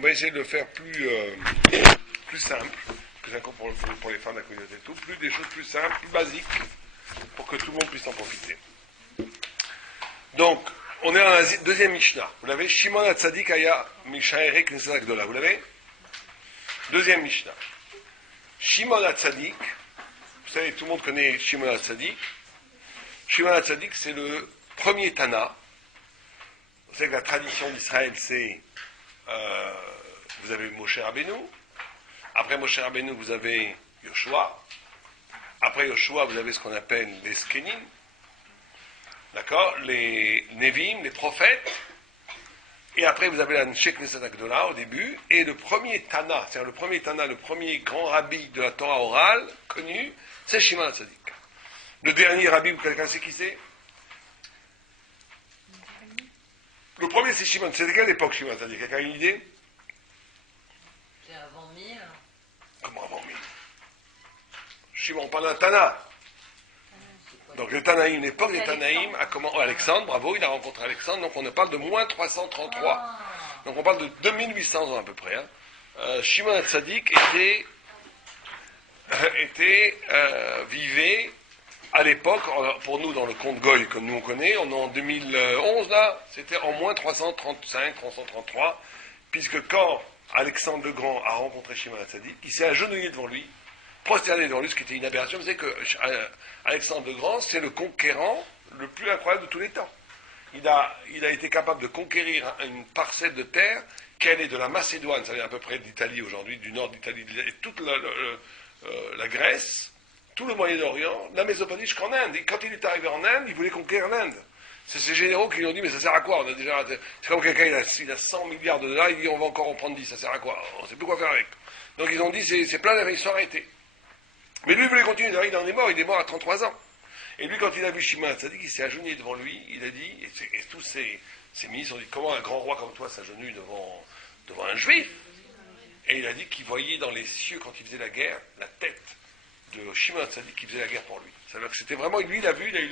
On va essayer de le faire plus simple, plus encore pour les femmes de la communauté et tout, des choses plus simples, plus basiques, pour que tout le monde puisse en profiter. Donc, on est dans la deuxième Mishnah. Vous l'avez? Shimon HaTzadik Aya Mishaere Knesset Agdola. Vous l'avez? Deuxième Mishnah. Shimon HaTzadik, vous savez, tout le monde connaît Shimon HaTzadik. Shimon HaTzadik, c'est le premier Tana. Vous savez que la tradition d'Israël, c'est vous avez Moshe Rabbeinu. Après Moshe Rabbeinu, vous avez Yoshua. Après Yoshua, vous avez ce qu'on appelle les Skenim. D'accord? Les Nevim, les prophètes. Et après, vous avez la Nshek Knesset Agdola au début. Et le premier Tana, c'est-à-dire le premier Tana, le premier grand rabbi de la Torah orale connu, c'est Shimon HaTzadik. Le dernier rabbi, quelqu'un sait qui c'est? Le premier, c'est Shimon. C'est de quelle époque Shimon HaTzadik? Quelqu'un a une idée? C'est avant 1000. Comment avant 1000? Shimon, on parle d'un Tana. Donc le Tanaïm, l'époque des Tanaïm a commencé. Alexandre, bravo, il a rencontré Alexandre, donc on parle de moins 333. Donc on parle de 2800 ans à peu près. Shimon HaTzadik vivait à l'époque, pour nous dans le conte Goy comme nous on connaît, on est en 2011 là, c'était en moins 335, 333, puisque quand Alexandre le Grand a rencontré Shimon HaTzadik, il s'est agenouillé devant lui, prosterné devant lui, ce qui était une aberration. Vous savez que Alexandre le Grand, c'est le conquérant le plus incroyable de tous les temps. Il a été capable de conquérir une parcelle de terre qu'elle est de la Macédoine, ça vient à peu près d'Italie aujourd'hui, du nord d'Italie, et toute la Grèce, tout le Moyen-Orient, la Mésopotamie jusqu'en Inde. Et quand il est arrivé en Inde, il voulait conquérir l'Inde. C'est ces généraux qui lui ont dit, mais ça sert à quoi? C'est comme quelqu'un, il a 100 milliards de dollars, il dit, on va encore en prendre 10, ça sert à quoi? On ne sait plus quoi faire avec. Donc ils ont dit, c'est plein, ils sont arrêtés. Mais lui, il voulait continuer, il en est mort à 33 ans. Et lui, quand il a vu Shimon HaTzadik, il s'est agenouillé devant lui, il a dit, et tous ses ministres ont dit, comment un grand roi comme toi s'agenouille devant un juif? Et il a dit qu'il voyait dans les cieux, quand il faisait la guerre, la tête de Shimon HaTzadik qui faisait la guerre pour lui. Ça veut dire que c'était vraiment, lui, il a eu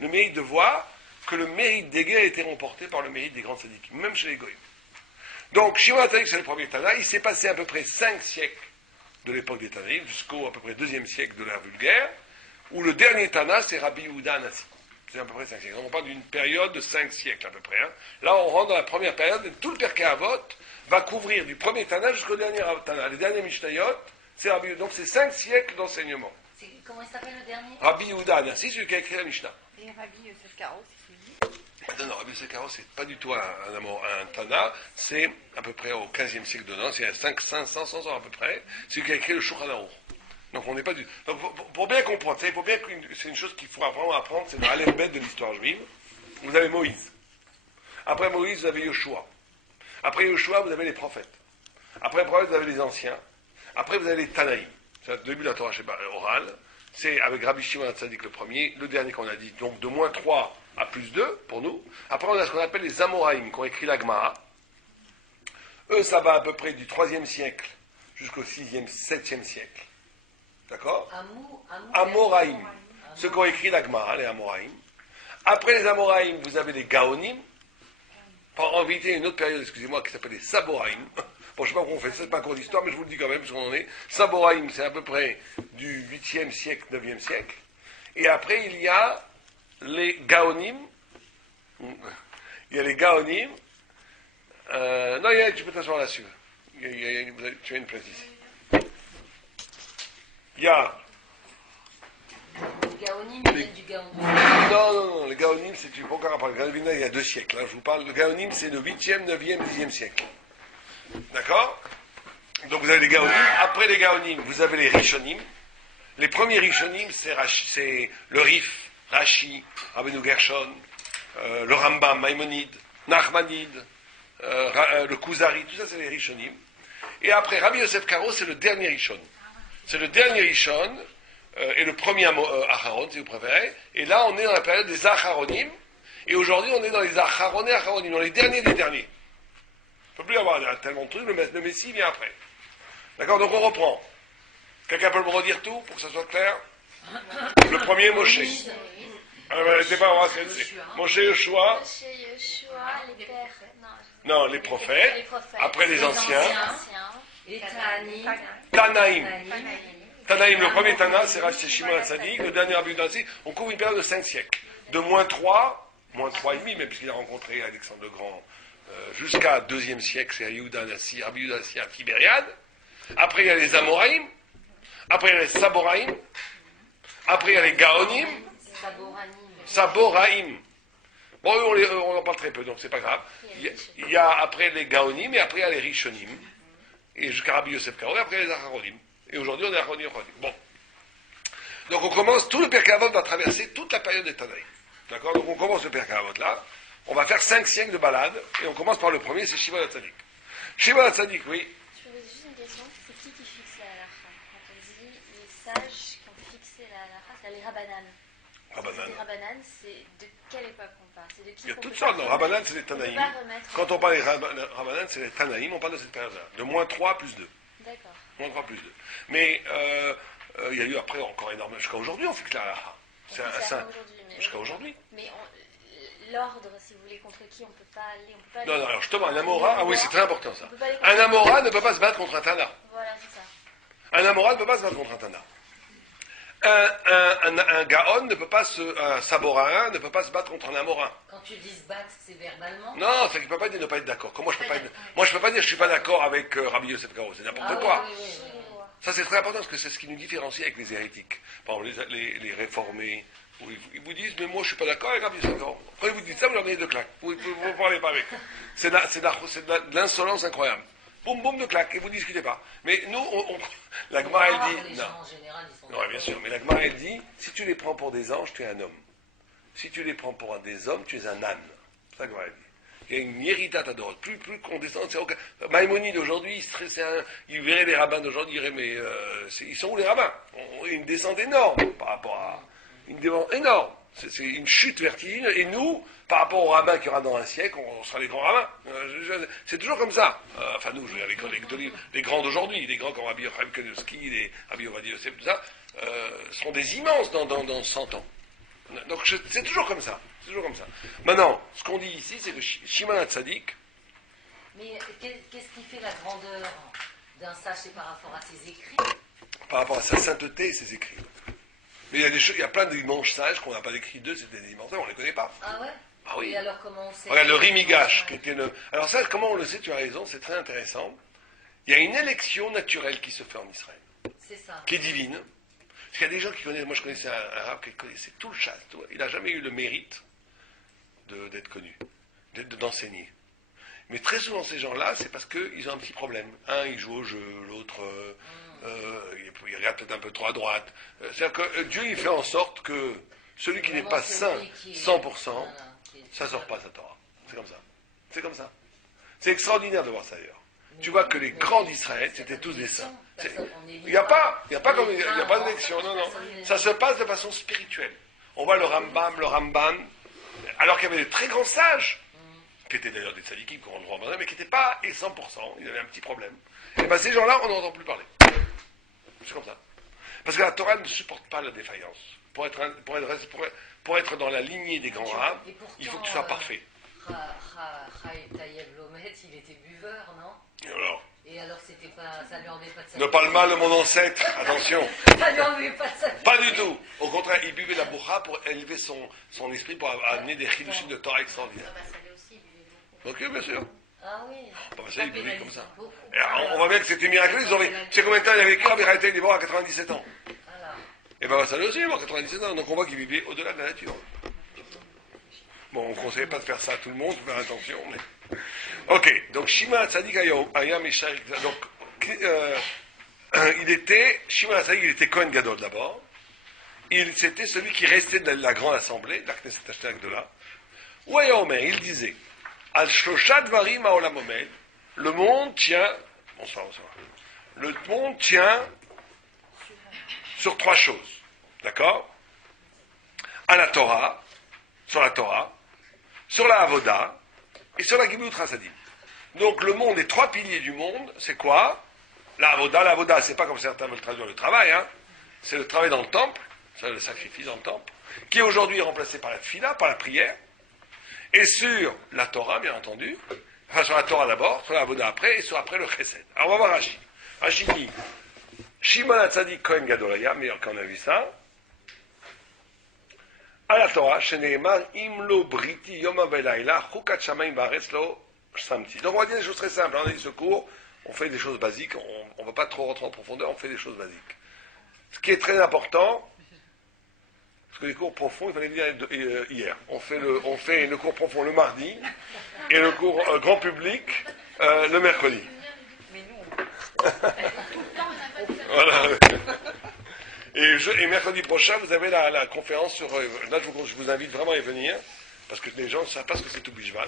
le mérite de voir que le mérite des guerres était remporté par le mérite des grands tzadikim, même chez les goïms. Donc, Shimon HaTzadik, c'est le premier Tana. Il s'est passé à peu près 5 siècles de l'époque des Tanaïm, jusqu'au à peu près 2e siècle de l'ère vulgaire, où le dernier Tana, c'est Rabbi Yehuda Hanassi. C'est à peu près 5 siècles. On parle d'une période de 5 siècles à peu près. Hein. Là, on rentre dans la première période, et tout le Pirkei Avot va couvrir du premier Tana jusqu'au dernier Tana. Les derniers Mishnayot, c'est Rabbi Yehuda. Donc, c'est 5 siècles d'enseignement. Comment il s'appelle le dernier? Rabbi Yehuda Hanassi, celui qui a écrit la Mishnah. Et Rabbi Yosef Karo, c'est celui-ci? Non, Rabbi Yosef Karo, c'est pas du tout un Tana, c'est à peu près au 15e siècle de l'an, c'est à 500 ans à peu près, c'est lui qui a écrit le Shulchan Aruch. Donc on n'est pas du. Donc pour bien comprendre, c'est une chose qu'il faut vraiment apprendre, c'est dans l'alphabet de l'histoire juive. Vous avez Moïse. Après Moïse, vous avez Yoshua. Après Yoshua, vous avez les prophètes. Après les prophètes, vous avez les anciens. Après, vous avez les Tanaïm. C'est le début de la Torah orale. C'est avec Rabbi Shimon HaTzadik le premier, le dernier qu'on a dit, donc de moins 3 à plus 2 pour nous. Après, on a ce qu'on appelle les Amoraïm, qui ont écrit la Gemara. Eux, ça va à peu près du 3e siècle jusqu'au 6e, 7e siècle. D'accord? Amoraïm. Ceux qui ont écrit la Gemara, les Amoraïm. Après les Amoraïm, vous avez les Gaonim. En vérité, une autre période, excusez-moi, qui s'appelle les Saboraïm. Bon, je ne sais pas pourquoi on fait ça, c'est pas un cours d'histoire, mais je vous le dis quand même, parce qu'on en est. Saboraïm, c'est à peu près du 8e siècle, 9e siècle. Et après, il y a les Gaonim. Il y a les Gaonim. Non, tu peux t'asseoir là-dessus. Tu as une place ici. Il y a. Les Gaonim, du Gaon. Non, les Gaonim, c'est du bon rapport. Le Gaonim, il y a 2 siècles. Là, je vous parle. Le Gaonim, c'est le 8e, 9e, 10e siècle. D'accord? Donc vous avez les Gaonim. Après les Gaonim, vous avez les Rishonim. Les premiers Rishonim, c'est le Rif, Rashi, Rabbeinu Gershon, le Rambam, Maïmonide, Nachmanide, le Kuzari, tout ça c'est les Rishonim. Et après, Rabbi Yosef Karo, c'est le dernier Rishon. C'est le dernier Rishon, et le premier Acharon, si vous préférez. Et là, on est dans la période des Acharonim. Et aujourd'hui, on est dans les Acharon et Acharonim, dans les derniers des derniers. Il ne peut plus y avoir tellement de trucs, le Messie vient après. D'accord? Donc on reprend. Quelqu'un peut me redire tout, pour que ça soit clair? Le premier, Moshe. C'est pas moi, c'est Moshe, Yoshua. Moshe, Yoshua, les pères. Non, Non, les prophètes. Les prophètes. Après les anciens. Les Ta'anim. Tanaïm. Tanaïm. Tanaïm, le premier Tana, c'est Rav Shimon HaTzadik. Le dernier Rabbi Yehuda, on couvre une période de 5 siècles. De -3 et demi, même puisqu'il a rencontré Alexandre le Grand, jusqu'à 2e siècle, c'est Yehuda Nassi, Rabbi Yehuda Nassi à Tibériade. Après, il y a les Amoraïm. Après, il y a les Saboraïm. Après, il y a les Gaonim. Saboraïm. Bon, on en parle très peu, donc c'est pas grave. Il y a après les Gaonim, et après il y a les Rishonim. Et jusqu'à Rabbi Yosef Karo, et après les Acharonim. Et aujourd'hui, on est à Acharonim. Bon. Donc on commence, tout le Pirkei Avot va traverser toute la période des Tanaïm. D'accord? Donc on commence le Pirkei Avot là. On va faire 5 siècles de balade, et on commence par le premier, c'est Shimon HaTzadik. Shimon HaTzadik, oui. Je posais juste une question, c'est qui fixe la halakha? Quand on dit les sages qui ont fixé la halakha, c'est les Rabbanan. Rabbanan. Les Rabbanan, c'est de quelle époque on parle? C'est de qui? Il y a qu'on toutes peut sortes, pas non, remettre? Rabbanan c'est les On peut Tanaïm. pas remettre. Quand on parle des Rabbanan, c'est les Tanaïm, on parle de cette période-là. De -3 plus 2. D'accord. -3 plus 2. Mais il y a eu après encore énormément. Jusqu'à aujourd'hui, on fixe la halakha. C'est Aujourd'hui, mais jusqu'à aujourd'hui. Mais l'ordre, si vous voulez, contre qui on peut pas aller, on peut pas aller. Non, alors justement, un Amora, ah oui, c'est très important ça. On peut pas aller contre Un Amora ne peut pas se battre contre un Tana. Voilà, c'est ça. Un Amora ne peut pas se battre contre un Tana. Un Gaon ne peut pas un Saborain ne peut pas se battre contre un Amorin. Quand tu dis se battre, c'est verbalement? Non, c'est qu'il ne peut pas dire ne pas être d'accord. Moi, je peux pas dire je suis pas d'accord avec Rabbi Yosef Karo, c'est n'importe quoi. Oui. Ça, c'est très important parce que c'est ce qui nous différencie avec les hérétiques. Par exemple, les réformés, où ils vous disent, mais moi, je suis pas d'accord avec Rabbi Yosef Karo. Après, vous dites ça, vous leur donnez 2 claques. Vous ne parlez pas avec. C'est de l'insolence incroyable. Boum, boum, de claques, et vous ne discutez pas. Mais nous, la Gemara, elle dit... Les Non. gens, en général, ils sont Non, bien sûr, mais la Gemara, elle dit, si tu les prends pour des anges, tu es un homme. Si tu les prends pour des hommes, tu es un âne. C'est ça que la Gemara, elle dit. Il y a une irritata d'or. Plus qu'on descend, c'est aucun... Maïmonide, aujourd'hui, il verrait les rabbins d'aujourd'hui, il dirait, mais ils sont où les rabbins? Une descente énorme par rapport à... Une descente énorme. C'est une chute vertigineuse. Et nous, par rapport aux rabbins qu'il y aura dans un siècle, on sera les grands rabbins. C'est toujours comme ça. Enfin, nous, je veux dire, les grands d'aujourd'hui, les grands comme Rabbi Yochaim Kanevsky, les Rabbi Ovadia Yosef, tout ça, seront des immenses dans 100 ans. Donc, c'est toujours comme ça. C'est toujours comme ça. Maintenant, ce qu'on dit ici, c'est que Shimon HaTzadik... Mais qu'est-ce qui fait la grandeur d'un sage, c'est par rapport à ses écrits? Par rapport à sa sainteté et ses écrits. Mais il y a plein d'immenses sages qu'on n'a pas écrit d'eux, c'était des immenses, on ne les connaît pas. Ah ouais? Ah oui. Et alors comment on sait? Regarde, le Rimigash, qui était le... Alors ça, comment on le sait, tu as raison, c'est très intéressant. Il y a une élection naturelle qui se fait en Israël, C'est ça. qui est divine. Parce qu'il y a des gens qui connaissent, moi je connaissais un arabe qui connaissait tout le chasse, il n'a jamais eu le mérite d'être connu, d'enseigner. Mais très souvent, ces gens-là, c'est parce qu'ils ont un petit problème. Un, il joue au jeu, l'autre, il regarde peut-être un peu trop à droite. C'est-à-dire que Dieu, il fait en sorte que celui qui n'est pas saint, 100%, ça ne sort pas sa Torah. C'est comme ça. C'est comme ça. C'est extraordinaire de voir ça d'ailleurs. Tu vois que les grands d'Israël, c'était tous des saints. Il n'y a pas d'élection, non. Ça se passe de façon spirituelle. On voit le Ramban, alors qu'il y avait de très grands sages, qui étaient d'ailleurs des tzadikim, qu'on le droit, mais qui n'étaient pas 100%, ils avaient un petit problème. Et bien ces gens-là, on n'en entend plus parler. C'est comme ça. Parce que la Torah ne supporte pas la défaillance. Pour être dans la lignée des grands arabes, il faut que tu sois parfait. Chaim Taïeb Lomet, il était buveur, non? Et alors, ça lui enlevait pas de sa... Ne parle mal de mon ancêtre, attention. Ça lui enlevait pas de sa... Pas du tout. Au contraire, il buvait la boucha pour élever son esprit, pour amener des chilushim de Torah extraordinaires. Ok, bien sûr. Ah oui. Ça, il buvait comme ça. Et on voit bien que c'était miraculeux. Tu sais combien de temps il a vécu? Rabbi Haïta, il est mort à 97 ans. Et ben ça lui aussi, il est mort à 97 ans. Donc on voit qu'il vivait au-delà de la nature. Bon, on ne conseille pas de faire ça à tout le monde, il faut faire attention. Mais... Ok, donc Shimon HaTzadik Ayam Isharik. Donc, Shimon HaTzadik, il était Kohen Gadol d'abord. C'était celui qui restait de la grande assemblée, de la Knesset Ashtag Agdola. Ou Ayaomer, il disait, Al Shoshat Varim Haolam Omed, le monde tient, bonsoir. Le monde tient sur 3 choses. D'accord? À la Torah, sur la Torah, sur la Avoda et sur la Gimilut Chasadim. Donc le monde, les 3 piliers du monde, c'est quoi? La Avoda, c'est pas comme certains veulent traduire le travail, hein. C'est le travail dans le temple, c'est le sacrifice dans le temple, qui est aujourd'hui remplacé par la tfila, par la prière, et sur la Torah, bien entendu, Enfin, sur la Torah d'abord, sur la Avoda après, et sur après le Chesed. Alors, on va voir Rashi. Rashi dit, Shimon HaTzadik Kohen Gadolaya, mais quand on a vu ça, à la Torah, Sheneemar, Imlo Briti Yom Velaila, Chukat Shamayim Baaretz Lo Samti. Donc, on va dire des choses très simples. On a dit ce cours, on fait des choses basiques, on ne va pas trop rentrer en profondeur, on fait des choses basiques. Ce qui est très important, parce que les cours profonds, il fallait dire hier. On fait le cours profond le mardi et le cours grand public le mercredi. Mais nous, Voilà. Et mercredi prochain, vous avez la conférence sur... là, je vous invite vraiment à y venir, parce que les gens ne savent pas ce que c'est tout Bishvat.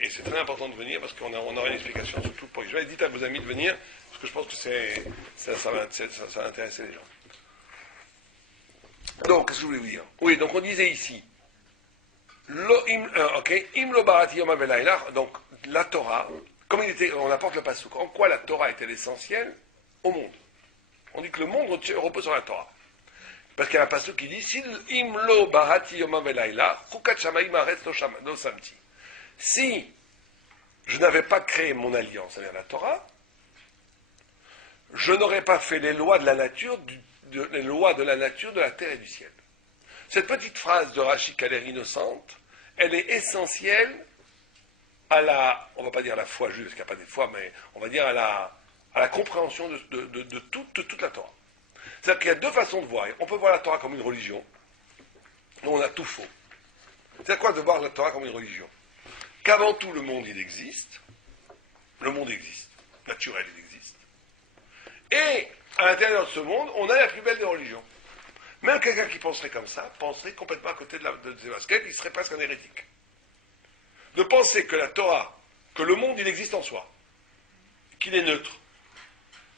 Et c'est très important de venir, parce qu'on aura une explication sur tout le Bishvat. Dites à vos amis de venir, parce que je pense que ça va intéresser les gens. Donc, qu'est-ce que je voulais vous dire? Oui, donc on disait ici, Imlo Barati Yom Velaila, donc la Torah, comme on apporte le pasuk, en quoi la Torah était l'essentiel au monde. On dit que le monde repose sur la Torah. Parce qu'il y a un pasuk qui dit, si Imlo Barati Yom Velaila, Chukat Shamayim Baaretz Lo Samti. Si je n'avais pas créé mon alliance, c'est-à-dire la Torah, je n'aurais pas fait les lois de la nature les lois de la nature, de la terre et du ciel. Cette petite phrase de Rashi qui a l'air innocente, elle est essentielle à la, on ne va pas dire à la foi juive, parce qu'il n'y a pas de foi, mais on va dire à la compréhension de toute la Torah. C'est-à-dire qu'il y a deux façons de voir. On peut voir la Torah comme une religion, dont on a tout faux. C'est quoi de voir la Torah comme une religion? Qu'avant tout, le monde, il existe. Le monde existe. Naturel, il existe. Et à l'intérieur de ce monde, on a la plus belle des religions. Même quelqu'un qui penserait comme ça, penserait complètement à côté de ses baskets, il serait presque un hérétique. De penser que la Torah, que le monde, il existe en soi, qu'il est neutre.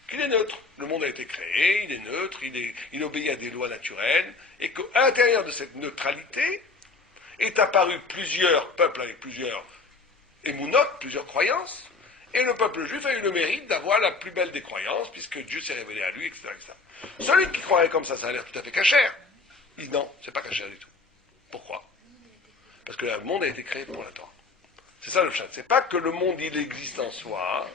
Qu'il est neutre. Le monde a été créé, il est neutre, il obéit à des lois naturelles, et qu'à l'intérieur de cette neutralité est apparu plusieurs peuples avec plusieurs émounotes, plusieurs croyances, et le peuple juif a eu le mérite d'avoir la plus belle des croyances, puisque Dieu s'est révélé à lui, etc., etc. Celui qui croirait comme ça a l'air tout à fait cachère. Il dit non, c'est pas cachère du tout. Pourquoi? Parce que le monde a été créé pour la Torah. C'est ça le chat. C'est pas que le monde, il existe en soi,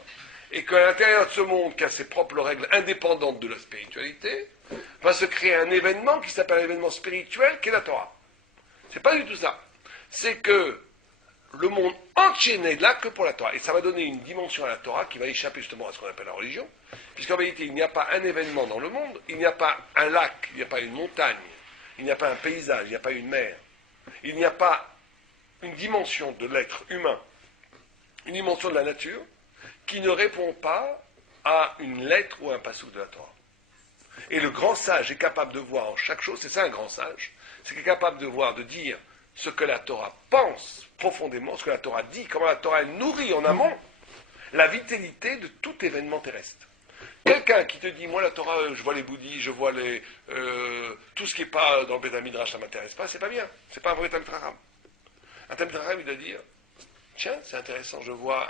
et qu'à l'intérieur de ce monde, qui a ses propres règles indépendantes de la spiritualité, va se créer un événement qui s'appelle un événement spirituel, qui est la Torah. C'est pas du tout ça. C'est que le monde entier n'est là que pour la Torah. Et ça va donner une dimension à la Torah qui va échapper justement à ce qu'on appelle la religion, puisqu'en réalité, il n'y a pas un événement dans le monde, il n'y a pas un lac, il n'y a pas une montagne, il n'y a pas un paysage, il n'y a pas une mer, il n'y a pas une dimension de l'être humain, une dimension de la nature, qui ne répond pas à une lettre ou un passouk de la Torah. Et le grand sage est capable de voir en chaque chose, c'est ça un grand sage, c'est qu'il est capable de voir, de dire ce que la Torah pense profondément, ce que la Torah dit, comment la Torah nourrit en amont la vitalité de tout événement terrestre. Quelqu'un qui te dit, moi la Torah, je vois les bouddhis, je vois tout ce qui n'est pas dans le Beth Midrash, ça ne m'intéresse pas, c'est pas bien, c'est pas un vrai Talmid Chacham. Un Talmid Chacham, il doit dire, tiens, c'est intéressant, je vois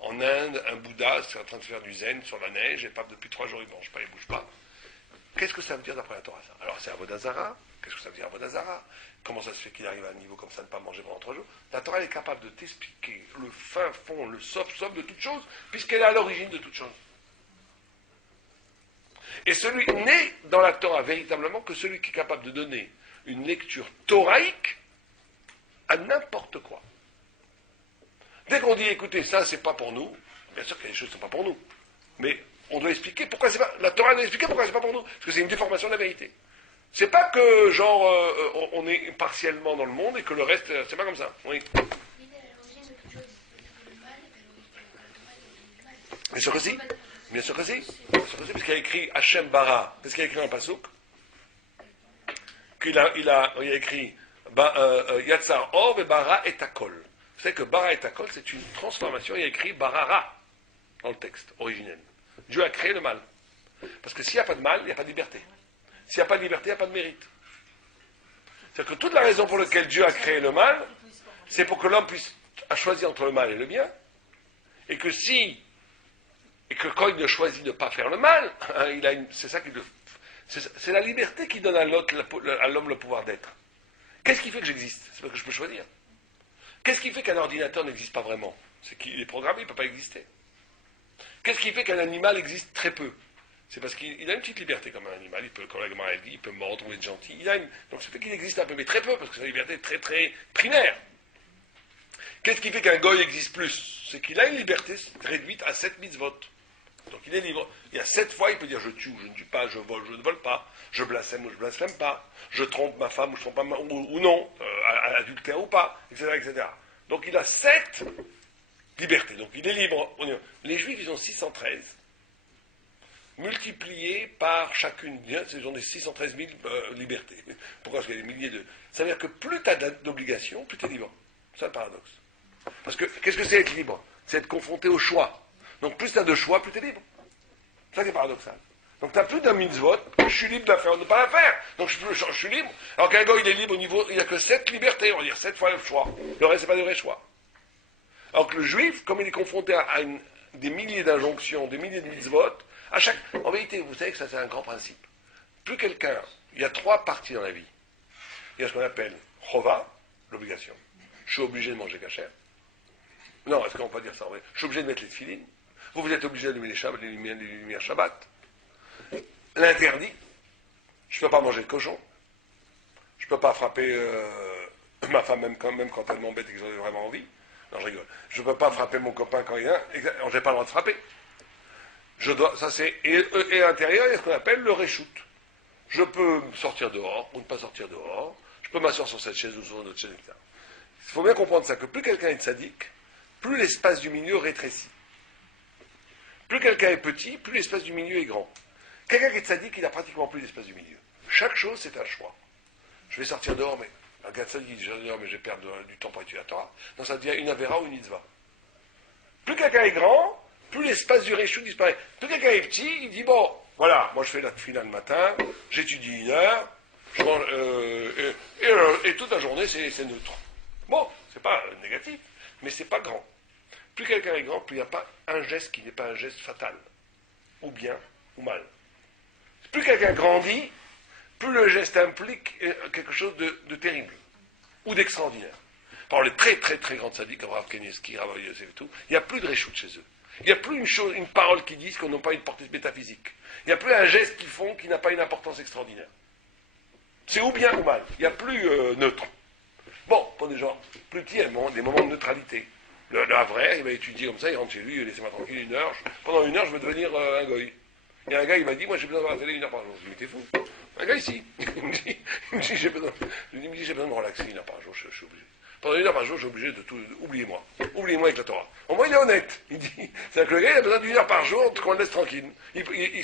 en Inde un Bouddha, c'est en train de faire du zen sur la neige, et pas depuis 3 jours, il ne mange pas, il ne bouge pas. Qu'est-ce que ça veut dire d'après la Torah, ça? Alors c'est Avodah Zarah. Qu'est-ce que ça veut dire Avodah Zarah? Comment ça se fait qu'il arrive à un niveau comme ça de ne pas manger pendant 3 jours? La Torah est capable de t'expliquer le fin fond, le soft de toute chose, puisqu'elle est à l'origine de toute chose. Et celui n'est dans la Torah véritablement que celui qui est capable de donner une lecture thoraïque à n'importe quoi. Dès qu'on dit, écoutez, ça c'est pas pour nous, bien sûr qu'il y a des choses qui ne sont pas pour nous, mais on doit expliquer pourquoi c'est pas. La Torah doit expliquer pourquoi c'est pas pour nous, parce que c'est une déformation de la vérité. C'est pas que, genre, on est partiellement dans le monde et que le reste, c'est pas comme ça. Oui. Bien sûr que si. Bien sûr que si. Bien sûr que si, parce qu'il a écrit Hachem Bara. Qu'est-ce qu'il a écrit dans le Passouk? Il a écrit Yatzar Or et Bara et Akol. Vous savez que Bara et Akol, c'est une transformation. Il a écrit Barara dans le texte originel. Dieu a créé le mal. Parce que s'il n'y a pas de mal, il n'y a pas de liberté. S'il n'y a pas de liberté, il n'y a pas de mérite. C'est-à-dire que toute la raison pour laquelle Dieu a créé le mal, c'est pour que l'homme puisse choisir entre le mal et le bien, et que quand il choisit de ne pas faire le mal, c'est la liberté qui donne à l'homme le pouvoir d'être. Qu'est-ce qui fait que j'existe? C'est parce que je peux choisir. Qu'est-ce qui fait qu'un ordinateur n'existe pas vraiment? C'est qu'il est programmé, il ne peut pas exister. Qu'est-ce qui fait qu'un animal existe très peu? C'est parce qu'il a une petite liberté comme un animal, il peut, comme la Gemara dit, il peut mordre ou être gentil. Donc ça fait qu'il existe un peu, mais très peu, parce que sa liberté est très très primaire. Qu'est-ce qui fait qu'un goy existe plus? C'est qu'il a une liberté réduite à 7 mitzvot. Donc il est libre. Il y a 7 fois, il peut dire je tue ou je ne tue pas, je vole, je ne vole pas, je blasphème ou je ne blasphème pas, je trompe ma femme ou je trompe pas ou non, adultère ou pas, etc., etc. Donc il a 7 libertés. Donc il est libre. Les Juifs, ils ont 613. Multiplié par chacune, c'est des 613 000 libertés. Pourquoi? Parce qu'il y a des milliers de... Ça veut dire que plus tu as d'obligations, plus tu es libre. C'est un paradoxe. Parce que, qu'est-ce que c'est être libre? C'est être confronté au choix. Donc plus tu as de choix, plus tu es libre. Ça c'est paradoxal. Donc tu n'as plus d'un mitzvot, je suis libre de la faire ou de ne pas la faire. Donc je suis libre. Alors qu'un gars, il est libre au niveau, il n'a que 7 libertés, on va dire 7 fois le choix. Le reste, c'est pas de vrai choix. Alors que le juif, comme il est confronté à des milliers d'injonctions, des milliers de mitzvot, en vérité, vous savez que ça c'est un grand principe. Plus quelqu'un, il y a 3 parties dans la vie. Il y a ce qu'on appelle chova, l'obligation. Je suis obligé de manger cachère. Non, est-ce qu'on peut dire ça en vrai? Je suis obligé de mettre les tefilines. Vous êtes obligé d'allumer les lumières Shabbat. L'interdit. Je ne peux pas manger de cochon. Je ne peux pas frapper ma femme même quand elle m'embête et que j'en ai vraiment envie. Non, je rigole. Je ne peux pas frapper mon copain quand il y a un. Je n'ai pas le droit de frapper. Et à l'intérieur, il y a ce qu'on appelle le reshoot. Je peux sortir dehors ou ne pas sortir dehors. Je peux m'asseoir sur cette chaise ou sur une autre chaise, etc. Il faut bien comprendre ça, que plus quelqu'un est sadique, plus l'espace du milieu rétrécit. Plus quelqu'un est petit, plus l'espace du milieu est grand. Quelqu'un qui est sadique, il n'a pratiquement plus d'espace du milieu. Chaque chose, c'est un choix. Je vais sortir dehors, mais un gars de sadique, je vais dehors, mais je vais perdre du temps pour étudier la Torah. Donc ça devient une avéra ou une mitzvah. Plus quelqu'un est grand, plus l'espace du réchou disparaît. Plus quelqu'un est petit, il dit, bon, voilà, moi je fais la tefila le matin, j'étudie 1 heure, je mange, et toute la journée, c'est neutre. Bon, c'est pas négatif, mais c'est pas grand. Plus quelqu'un est grand, plus il n'y a pas un geste qui n'est pas un geste fatal, ou bien, ou mal. Plus quelqu'un grandit, plus le geste implique quelque chose de terrible, ou d'extraordinaire. Par les très très très grands sadiques, comme Rav Kanievski, Rav Yosef et tout, il n'y a plus de réchoute chez eux. Il n'y a plus une parole qui disent qu'on n'a pas une portée métaphysique. Il n'y a plus un geste qu'ils font qui n'a pas une importance extraordinaire. C'est ou bien ou mal. Il n'y a plus neutre. Bon, pour des gens plus petits, il y a des moments de neutralité. Le vrai, il va étudier comme ça, il rentre chez lui, laissez-moi tranquille 1 heure. Pendant 1 heure, je veux devenir un goy. Il y a un gars, il m'a dit, moi j'ai besoin de voir la télé 1 heure par jour. Je lui dis, mais t'es fou. Un gars ici. Il me dit, j'ai besoin de me relaxer 1 heure par jour, je suis obligé. Pendant 1 heure par jour, je suis obligé de tout. Oubliez-moi. Oubliez-moi avec la Torah. Au moins, il est honnête. Il dit, c'est-à-dire que le gars, il a besoin d'1 heure par jour qu'on le laisse tranquille.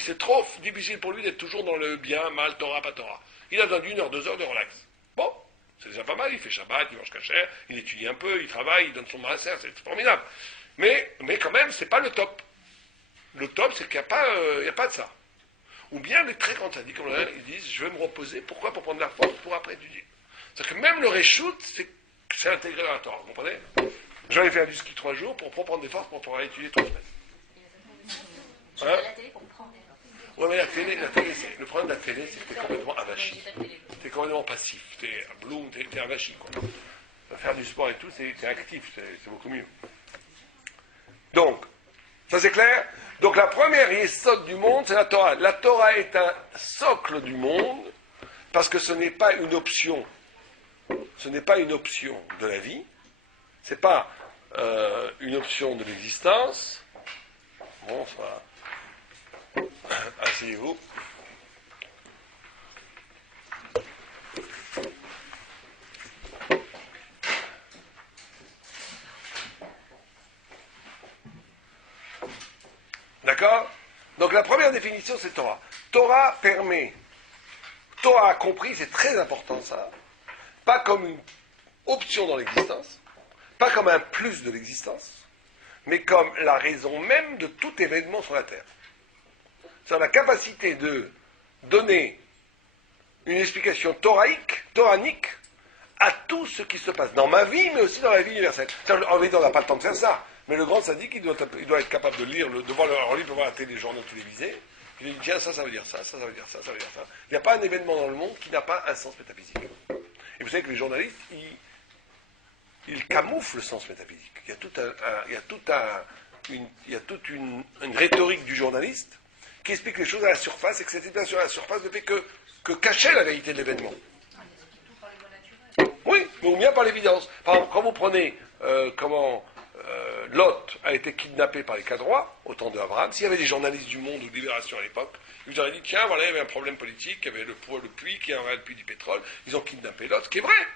C'est trop difficile pour lui d'être toujours dans le bien, mal, Torah, pas Torah. Il a besoin d'1 heure, 2 heures de relax. Bon, c'est déjà pas mal. Il fait Shabbat, il mange kasher, il étudie un peu, il travaille, il donne son maaser, c'est formidable. Mais quand même, c'est pas le top. Le top, c'est qu'il n'y a pas de ça. Ou bien les très grands sadiques, comme ils disent, je vais me reposer. Pourquoi? Pour prendre la force pour après étudier. C'est-à-dire que même le reshoot, c'est intégré dans la Torah, vous comprenez? J'en ai fait du ski 3 jours pour prendre des forces pour pouvoir étudier 3 semaines. Je vais à la télé pour prendre des forces. Oui, mais la télé, le problème de la télé, c'est que t'es complètement avachi. T'es complètement passif. T'es bloom, t'es avachi, quoi. Faire du sport et tout, c'est actif, c'est beaucoup mieux. Donc, ça c'est clair? Donc la première yesod du monde, c'est la Torah. La Torah est un socle du monde, parce que ce n'est pas une option. Ce n'est pas une option de la vie, ce n'est pas une option de l'existence. Bonsoir. Asseyez-vous. D'accord? Donc la première définition, c'est Torah. Torah permet, Torah a compris, c'est très important ça, pas comme une option dans l'existence, pas comme un plus de l'existence, mais comme la raison même de tout événement sur la Terre. C'est la capacité de donner une explication toranique à tout ce qui se passe dans ma vie, mais aussi dans la vie universelle. En vérité, on n'a pas le temps de faire ça, mais le grand sadique, il doit être capable de lire, de voir voir la téléjournaux télévisés. Il dit, tiens, ça veut dire ça, ça veut dire ça, ça veut dire ça. Il n'y a pas un événement dans le monde qui n'a pas un sens métaphysique. Et vous savez que les journalistes, il camoufle le sens métaphysique. Il y a toute une rhétorique du journaliste qui explique les choses à la surface, et que cette explication à la surface ne fait que cacher la vérité de l'événement. Oui, ou bien par l'évidence. Par exemple, quand vous prenez Lot a été kidnappé par les Cadrois, au temps d'Abraham, s'il y avait des journalistes du Monde ou de Libération à l'époque, ils vous auraient dit, tiens, voilà, il y avait un problème politique, il y avait le puits qui est en réalité le puits du pétrole, ils ont kidnappé Lot, ce qui est vrai.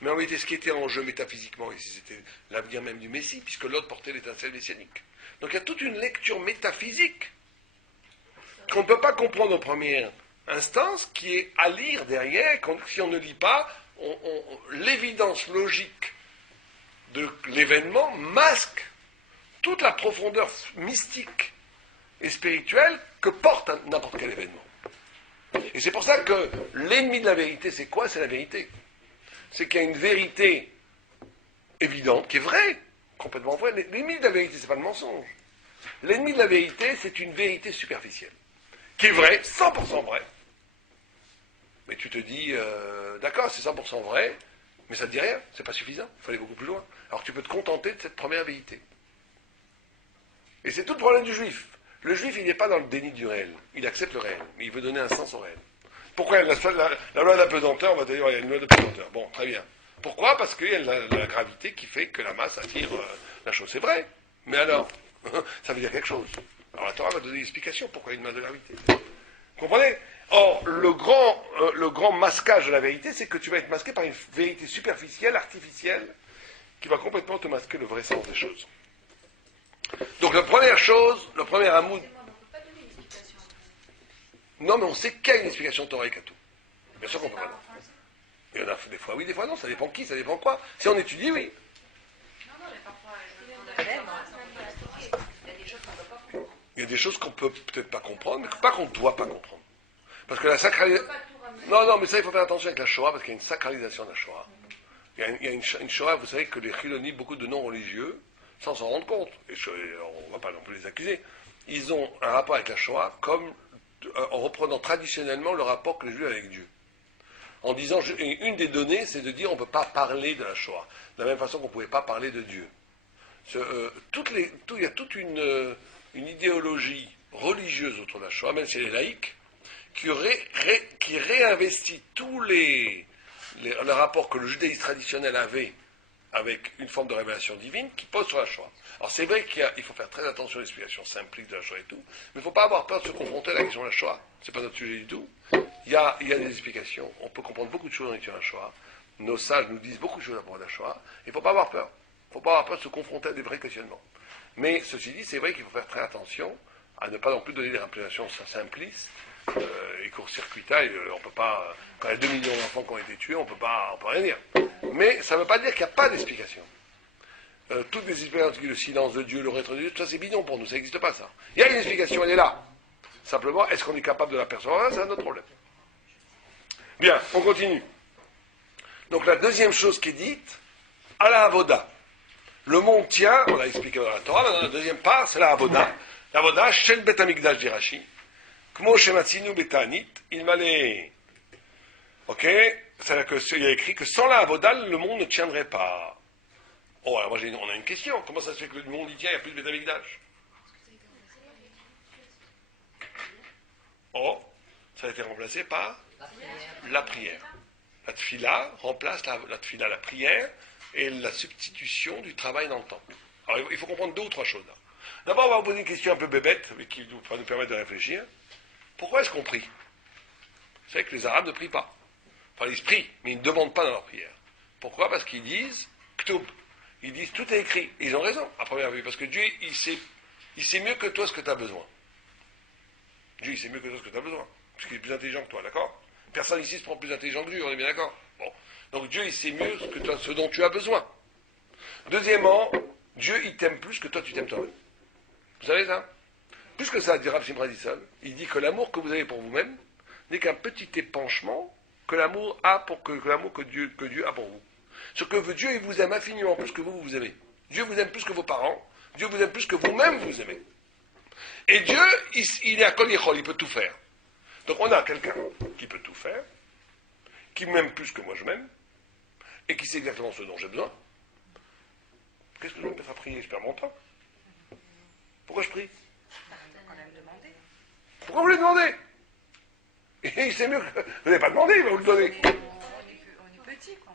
Mais en réalité, ce qui était en jeu métaphysiquement, ici, c'était l'avenir même du Messie, puisque Lot portait l'étincelle messianique. Donc il y a toute une lecture métaphysique qu'on ne peut pas comprendre en première instance, qui est à lire derrière. Si on ne lit pas, l'évidence logique de l'événement masque toute la profondeur mystique et spirituelle que porte n'importe quel événement. Et c'est pour ça que l'ennemi de la vérité, c'est quoi? C'est la vérité. C'est qu'il y a une vérité évidente, qui est vraie, complètement vraie. L'ennemi de la vérité, c'est pas le mensonge. L'ennemi de la vérité, c'est une vérité superficielle, qui est vraie, 100% vraie. Mais tu te dis, d'accord, c'est 100% vrai, mais ça ne te dit rien, c'est pas suffisant, il faut aller beaucoup plus loin. Alors tu peux te contenter de cette première vérité. Et c'est tout le problème du juif. Le juif, il n'est pas dans le déni du réel, il accepte le réel, mais il veut donner un sens au réel. Pourquoi la loi de la pesanteur, on va te dire, il y a une loi de pesanteur. Bon, très bien. Pourquoi? Parce qu'il y a la gravité qui fait que la masse attire la chose. C'est vrai, mais alors, ça veut dire quelque chose. Alors la Torah va donner une explication pourquoi il y a une masse de gravité. Vous comprenez? Or, le grand masquage de la vérité, c'est que tu vas être masqué par une vérité superficielle, artificielle, qui va complètement te masquer le vrai sens des choses. Donc la première chose, le premier amour... Non, mais on sait qu'il y a une explication théorique à tout. Bien sûr qu'on peut pas. Il y en a des fois oui, des fois non, ça dépend qui, ça dépend quoi. Si on étudie, oui. Il y a des choses qu'on peut peut-être pas comprendre, mais pas qu'on ne doit pas comprendre. Parce que la sacralisation... Non, mais ça, il faut faire attention avec la Shoah, parce qu'il y a une sacralisation de la Shoah. Il y a une Shoah, vous savez que les Chilonis, beaucoup de non-religieux, sans s'en rendre compte, et on ne va pas non plus les accuser, ils ont un rapport avec la Shoah comme en reprenant traditionnellement le rapport que les Juifs avaient avec Dieu. En disant, une des données, c'est de dire on ne peut pas parler de la Shoah, de la même façon qu'on ne pouvait pas parler de Dieu. Il y a toute une idéologie religieuse autour de la Shoah, même chez les laïcs, qui réinvestit tous les rapports que le judaïsme traditionnel avait avec une forme de révélation divine qui pose sur la Shoah. Alors c'est vrai qu'il faut faire très attention à l'explication simpliste de la Shoah et tout, mais il ne faut pas avoir peur de se confronter à la question de la Shoah. Ce n'est pas notre sujet du tout. Il y a des explications. On peut comprendre beaucoup de choses en étudiant la Shoah. Nos sages nous disent beaucoup de choses à propos de la Shoah. Il ne faut pas avoir peur. Il ne faut pas avoir peur de se confronter à des vrais questionnements. Mais ceci dit, c'est vrai qu'il faut faire très attention à ne pas non plus donner des révélations simplistes et court-circuitailles. On peut pas, quand il y a 2 millions d'enfants qui ont été tués, on peut rien dire. Mais ça ne veut pas dire qu'il n'y a pas d'explication. Toutes les explications, le silence de Dieu, le rétro de Dieu, tout ça c'est bidon pour nous, ça n'existe pas ça. Il y a une explication, elle est là. Simplement, est-ce qu'on est capable de la percevoir? C'est un autre problème. Bien, on continue. Donc la deuxième chose qui est dite, à la Avoda. Le monde tient, on l'a expliqué dans la Torah, maintenant la deuxième part, c'est la Avoda. La Avoda, Shel Bet Hamikdash d'Irachi. Kmo Shematzinu Betanit, il m'allait. Ok? C'est-à-dire qu'il y a écrit que sans la Avoda, le monde ne tiendrait pas. Oh, alors moi, on a une question. Comment ça se fait que le monde y tient, il n'y a plus de Bet Hamikdash? Oh, ça a été remplacé par la prière. La tfila remplace la tfila, la prière, et la substitution du travail dans le temple. Alors, il faut comprendre 2 ou 3 choses là. D'abord, on va vous poser une question un peu bébête, mais qui va nous permettre de réfléchir. Pourquoi est-ce qu'on prie? Vous savez que les Arabes ne prient pas. Enfin, ils prient, mais ils ne demandent pas dans leur prière. Pourquoi? Parce qu'ils disent Ktub. Ils disent tout est écrit. Et ils ont raison, à première vue, parce que Dieu, il sait mieux que toi ce que tu as besoin. Dieu, il sait mieux que toi ce que tu as besoin. Parce qu'il est plus intelligent que toi, d'accord? Personne ici se prend plus intelligent que Dieu, on est bien d'accord? Bon. Donc Dieu, il sait mieux ce dont tu as besoin. Deuxièmement, Dieu, il t'aime plus que toi, tu t'aimes toi-même. Vous savez ça? Plus que ça, dit Rav Shimon Radissol, il dit que l'amour que vous avez pour vous-même n'est qu'un petit épanchement que l'amour que Dieu a pour vous. Ce que Dieu, il vous aime infiniment plus que vous aimez. Dieu vous aime plus que vos parents. Dieu vous aime plus que vous-même vous aimez. Et Dieu, il est à Kol Yechol, il peut tout faire. Donc on a quelqu'un qui peut tout faire, qui m'aime plus que moi je m'aime, et qui sait exactement ce dont j'ai besoin, qu'est-ce que je vais me mettre à prier? Je perds mon temps. Pourquoi je prie? On aime demander. Pourquoi vous le demandez? Et c'est mieux que... Vous n'avez pas demandé, il va vous le donner. On est petit, quoi.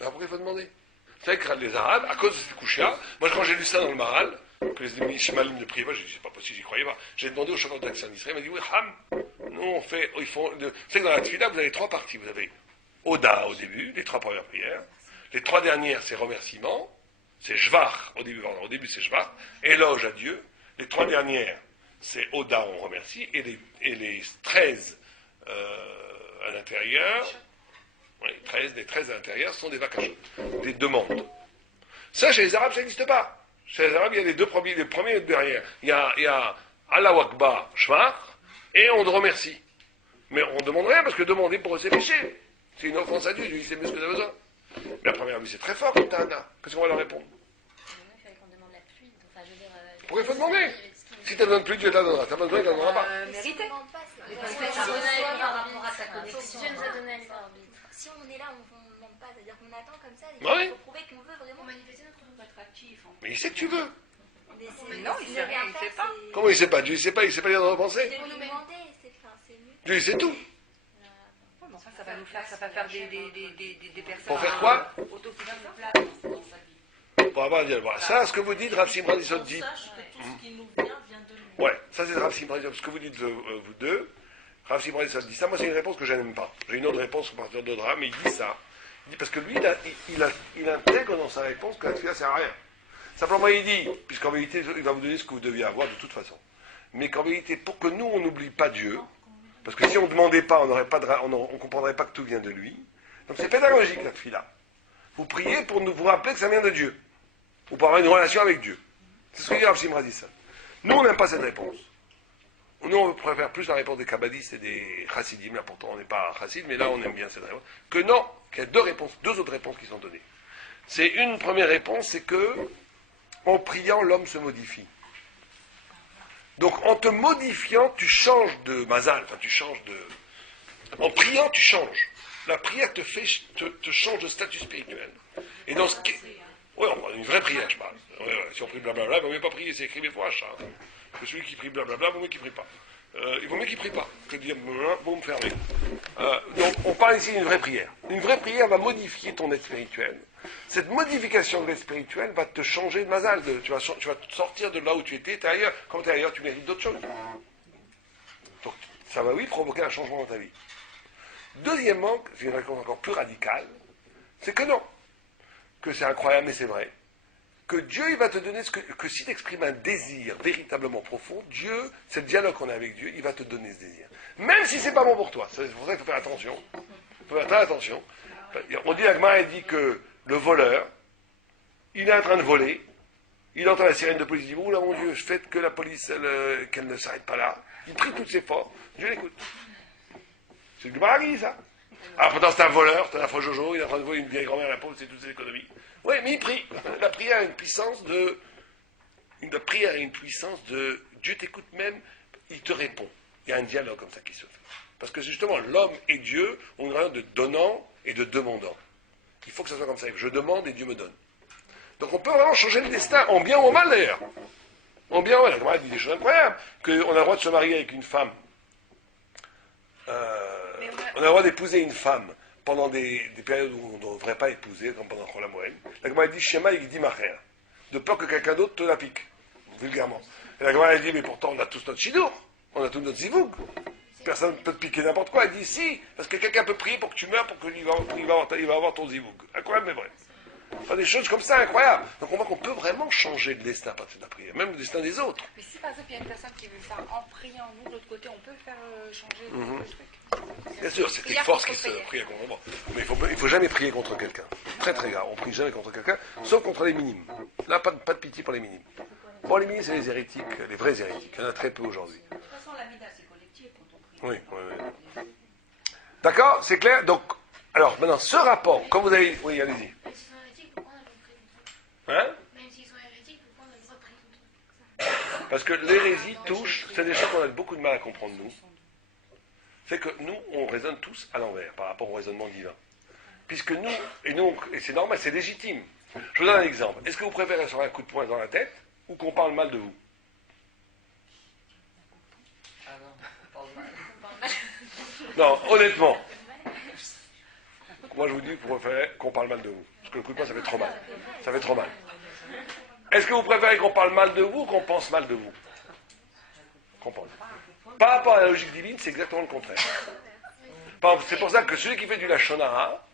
Alors pourquoi il faut demander? Vous savez que les Arabes, à cause de ces couchas, moi quand j'ai lu ça dans le Maral, que les Ishmaelim ne priaient pas, j'ai dit c'est pas possible, j'y croyais pas. J'ai demandé au chauffeur de taxi en Israël, il m'a dit oui, Ham, nous on fait, ils font, vous savez que dans la Tfila, vous avez 3 parties. Vous avez Oda au début, les 3 premières prières. Les 3 dernières, c'est remerciement, c'est Jvar, au début, pardon, au début c'est Jvar, éloge à Dieu. Les 3 dernières, c'est Oda, on remercie, et les 13 à l'intérieur, oui, les 13 à l'intérieur sont des vakashot, des demandes. Ça, chez les Arabes, ça n'existe pas. Chez les Arabes, il y a les 2 premiers, les premiers et les derrière. Il y a Allah Akbar, Shvar, et on te remercie. Mais on ne demande rien, parce que demander pour eux, c'est péché. C'est une offense à Dieu, lui, il sait mieux ce que tu as besoin. Mais la première vie, c'est très fort, comme Tana. Qu'est-ce qu'on va leur répondre? Il fallait qu'on demande la pluie. Enfin, je veux dire, Pourquoi il faut demander? Si tu ne donnes plus, Dieu te la donnera. Tu n'as pas besoin, il ne te la donnera pas. Mérité. Dieu nous a donné un libre arbitre. Si on est là, on ne demande pas, c'est-à-dire qu'on attend comme ça, il Oui. faut prouver qu'on veut vraiment manifester notre Pour être actif. Mais il sait que tu veux. Non, il sait rien, il sait pas. Comment il ne sait pas? Dieu, il ne sait pas lire dans nos pensées. Pour nous demander, c'est mieux. Dieu, il sait tout. Bon, ça va nous faire, ça va faire des personnes. Pour faire quoi? Autosuffisants. Pour avoir dit, voilà. Ça, ce que vous dites, Rav Simran Issot dit. Sache que tout ce qui nous vient de lui. Ouais, ça c'est Rav Simran Issot. Ce que vous dites, vous deux, Rav Simran Issot dit ça. Moi, c'est une réponse que je n'aime pas. J'ai une autre réponse à partir d'Odra, mais il dit ça. Il dit parce que lui, il intègre dans sa réponse que la tefila sert à rien. Simplement, il dit, puisqu'en vérité, il va vous donner ce que vous deviez avoir de toute façon. Mais qu'en vérité, pour que nous, on n'oublie pas Dieu, parce que si on ne demandait pas, on ne comprendrait pas que tout vient de lui. Donc c'est pédagogique, la tefila. Vous priez pour vous rappeler que ça vient de Dieu. Ou pour avoir une relation avec Dieu. C'est ce que dit Rav Simran dit ça. Nous, on n'aime pas cette réponse. Nous, on préfère plus la réponse des kabbalistes et des chassidim. Là, pourtant, on n'est pas chassid, mais là, on aime bien cette réponse. Que non, qu'il y a deux autres réponses qui sont données. C'est une première réponse, c'est que, en priant, l'homme se modifie. Donc, en te modifiant, tu changes de mazal, enfin, tu changes de... En priant, tu changes. La prière te change de statut spirituel. Et dans ce qui... Oui, une vraie prière, je parle. Ouais, si on prie blablabla, il ne vaut mieux pas prier, c'est écrit fois ça. Que celui qui prie blablabla, il vaut mieux qu'il ne prie pas. Il vaut mieux qu'il ne prie pas que de dire vous me fermez. Donc, on parle ici d'une vraie prière. Une vraie prière va modifier ton être spirituel. Cette modification de l'être spirituel va te changer de mazal. Tu vas sortir de là où tu étais ailleurs. Quand tu es ailleurs, tu mérites d'autres choses. Donc, ça va, oui, provoquer un changement dans ta vie. Deuxièmement, c'est une réponse encore plus radicale, c'est que non. Que c'est incroyable, mais c'est vrai, que Dieu, il va te donner que si tu exprimes un désir véritablement profond, Dieu, c'est le dialogue qu'on a avec Dieu, il va te donner ce désir. Même si c'est pas bon pour toi. C'est pour ça qu'il faut faire attention. Il faut faire très attention. On dit, Agma, il dit que le voleur, il est en train de voler, il entend la sirène de police, il dit, oula mon Dieu, je fais que la police, qu'elle ne s'arrête pas là. Il prie toutes ses forces, Dieu l'écoute. C'est le Gemara qui dit ça. Alors pourtant c'est un voleur, c'est un faux Jojo, il est en train de voler une vieille grand-mère à la pauvre, c'est toutes ses économies. Oui, mais il prie. La prière a une puissance de... La prière a une puissance de... Dieu t'écoute même, il te répond. Il y a un dialogue comme ça qui se fait. Parce que justement, l'homme et Dieu ont une relation de donnant et de demandant. Il faut que ça soit comme ça. Je demande et Dieu me donne. Donc on peut vraiment changer le destin, en bien ou en mal d'ailleurs. En bien, la Gemara dit des choses incroyables. Qu'on a le droit de se marier avec une femme. On a le droit d'épouser une femme pendant des périodes où on ne devrait pas épouser, comme pendant la moelle. La Gemara dit Shema, il dit Macher. De peur que quelqu'un d'autre te la pique, vulgairement. Et la Gemara dit mais pourtant on a tous notre chidour, on a tous notre zivoug. Personne ne peut te piquer n'importe quoi. Elle dit si, parce que quelqu'un peut prier pour que tu meurs, pour qu'il va avoir ton zivoug. Incroyable mais vrai. Enfin, des choses comme ça incroyables. Donc on voit qu'on peut vraiment changer le destin à partir de la prière, même le destin des autres. Mais si par exemple il y a une personne qui veut faire en priant, nous de l'autre côté, on peut faire changer le truc. Bien sûr, c'est une force qui se prie contre moi. Mais il ne faut jamais prier contre quelqu'un. Très très grave. On prie jamais contre quelqu'un, sauf contre les minimes. Là, pas de pitié pour les minimes. Bon, les minimes, c'est les hérétiques, les vrais hérétiques. Il y en a très peu aujourd'hui. De toute façon, la mida, c'est collectif quand on prie. Oui. D'accord, c'est clair. Donc, alors maintenant, ce rapport, comme vous avez... Oui, allez-y. Même s'ils sont hérétiques, pourquoi on a le droit de prier contre eux? Hein? Même s'ils sont hérétiques, pourquoi on a le droit de prier contre eux? Parce que l'hérésie touche, c'est des choses qu'on a beaucoup de mal à comprendre, nous. C'est que nous, on raisonne tous à l'envers par rapport au raisonnement divin. Puisque et c'est normal, c'est légitime. Je vous donne un exemple. Est-ce que vous préférez recevoir un coup de poing dans la tête ou qu'on parle mal de vous? Ah non, on parle mal. Non, honnêtement. Moi, je vous dis que vous préférez qu'on parle mal de vous. Parce que le coup de poing, ça fait trop mal. Ça fait trop mal. Est-ce que vous préférez qu'on parle mal de vous ou qu'on pense mal de vous? Qu'on pense. Par rapport à la logique divine, c'est exactement le contraire. C'est pour ça que celui qui fait du lachon hara,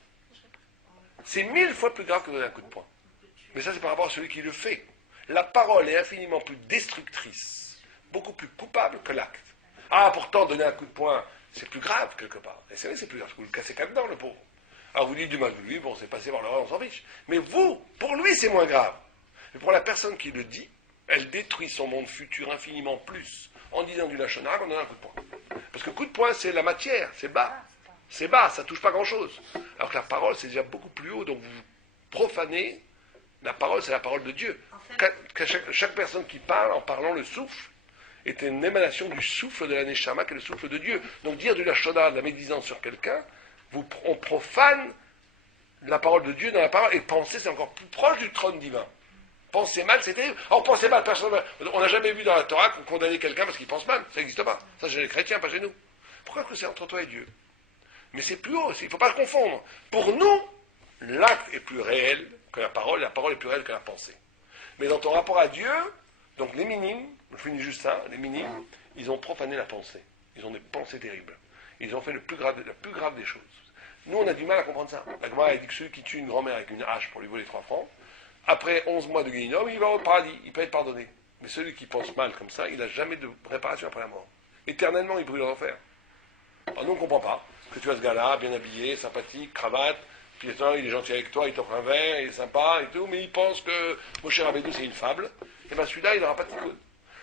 c'est 1000 fois plus grave que de donner un coup de poing. Mais ça, c'est par rapport à celui qui le fait. La parole est infiniment plus destructrice, beaucoup plus coupable que l'acte. Ah, pourtant, donner un coup de poing, c'est plus grave, quelque part. Et c'est vrai, c'est plus grave, parce que vous le cassez quand même dedans, le pauvre. Alors, vous dites du mal de lui, bon, c'est passé par l'horreur, on s'en fiche. Mais vous, pour lui, c'est moins grave. Mais pour la personne qui le dit, elle détruit son monde futur infiniment plus en disant du lachon hara qu'en donnant un coup de poing. Parce que coup de poing, c'est la matière, c'est bas. C'est bas, ça ne touche pas grand-chose. Alors que la parole, c'est déjà beaucoup plus haut, donc vous profanez. La parole, c'est la parole de Dieu. Chaque personne qui parle, en parlant le souffle, est une émanation du souffle de la Neshama, qui est le souffle de Dieu. Donc dire du lachon hara, de la médisance sur quelqu'un, on profane la parole de Dieu dans la parole, et penser, c'est encore plus proche du trône divin. Penser mal, c'est terrible. Or, penser mal, personne. On n'a jamais vu dans la Torah qu'on condamnait quelqu'un parce qu'il pense mal. Ça n'existe pas. Ça, c'est les chrétiens, pas chez nous. Pourquoi que c'est entre toi et Dieu? Mais c'est plus haut, il ne faut pas le confondre. Pour nous, l'acte est plus réel que la parole est plus réelle que la pensée. Mais dans ton rapport à Dieu, donc les minimes, je finis juste ça, les minimes, ils ont profané la pensée. Ils ont des pensées terribles. Ils ont fait la plus grave des choses. Nous, on a du mal à comprendre ça. La Gemara a dit que celui qui tue une grand-mère avec une hache pour lui voler 3 francs, après 11 mois de guéhinnom, il va au paradis, il peut être pardonné. Mais celui qui pense mal comme ça, il n'a jamais de réparation après la mort. Éternellement, il brûle en enfer. Alors nous, on ne comprend pas que tu as ce gars-là, bien habillé, sympathique, cravate, puis il est gentil avec toi, il t'offre un verre, il est sympa et tout, mais il pense que Moshe Rabbeinu, c'est une fable. Et bien celui-là, il n'aura pas de tikkun.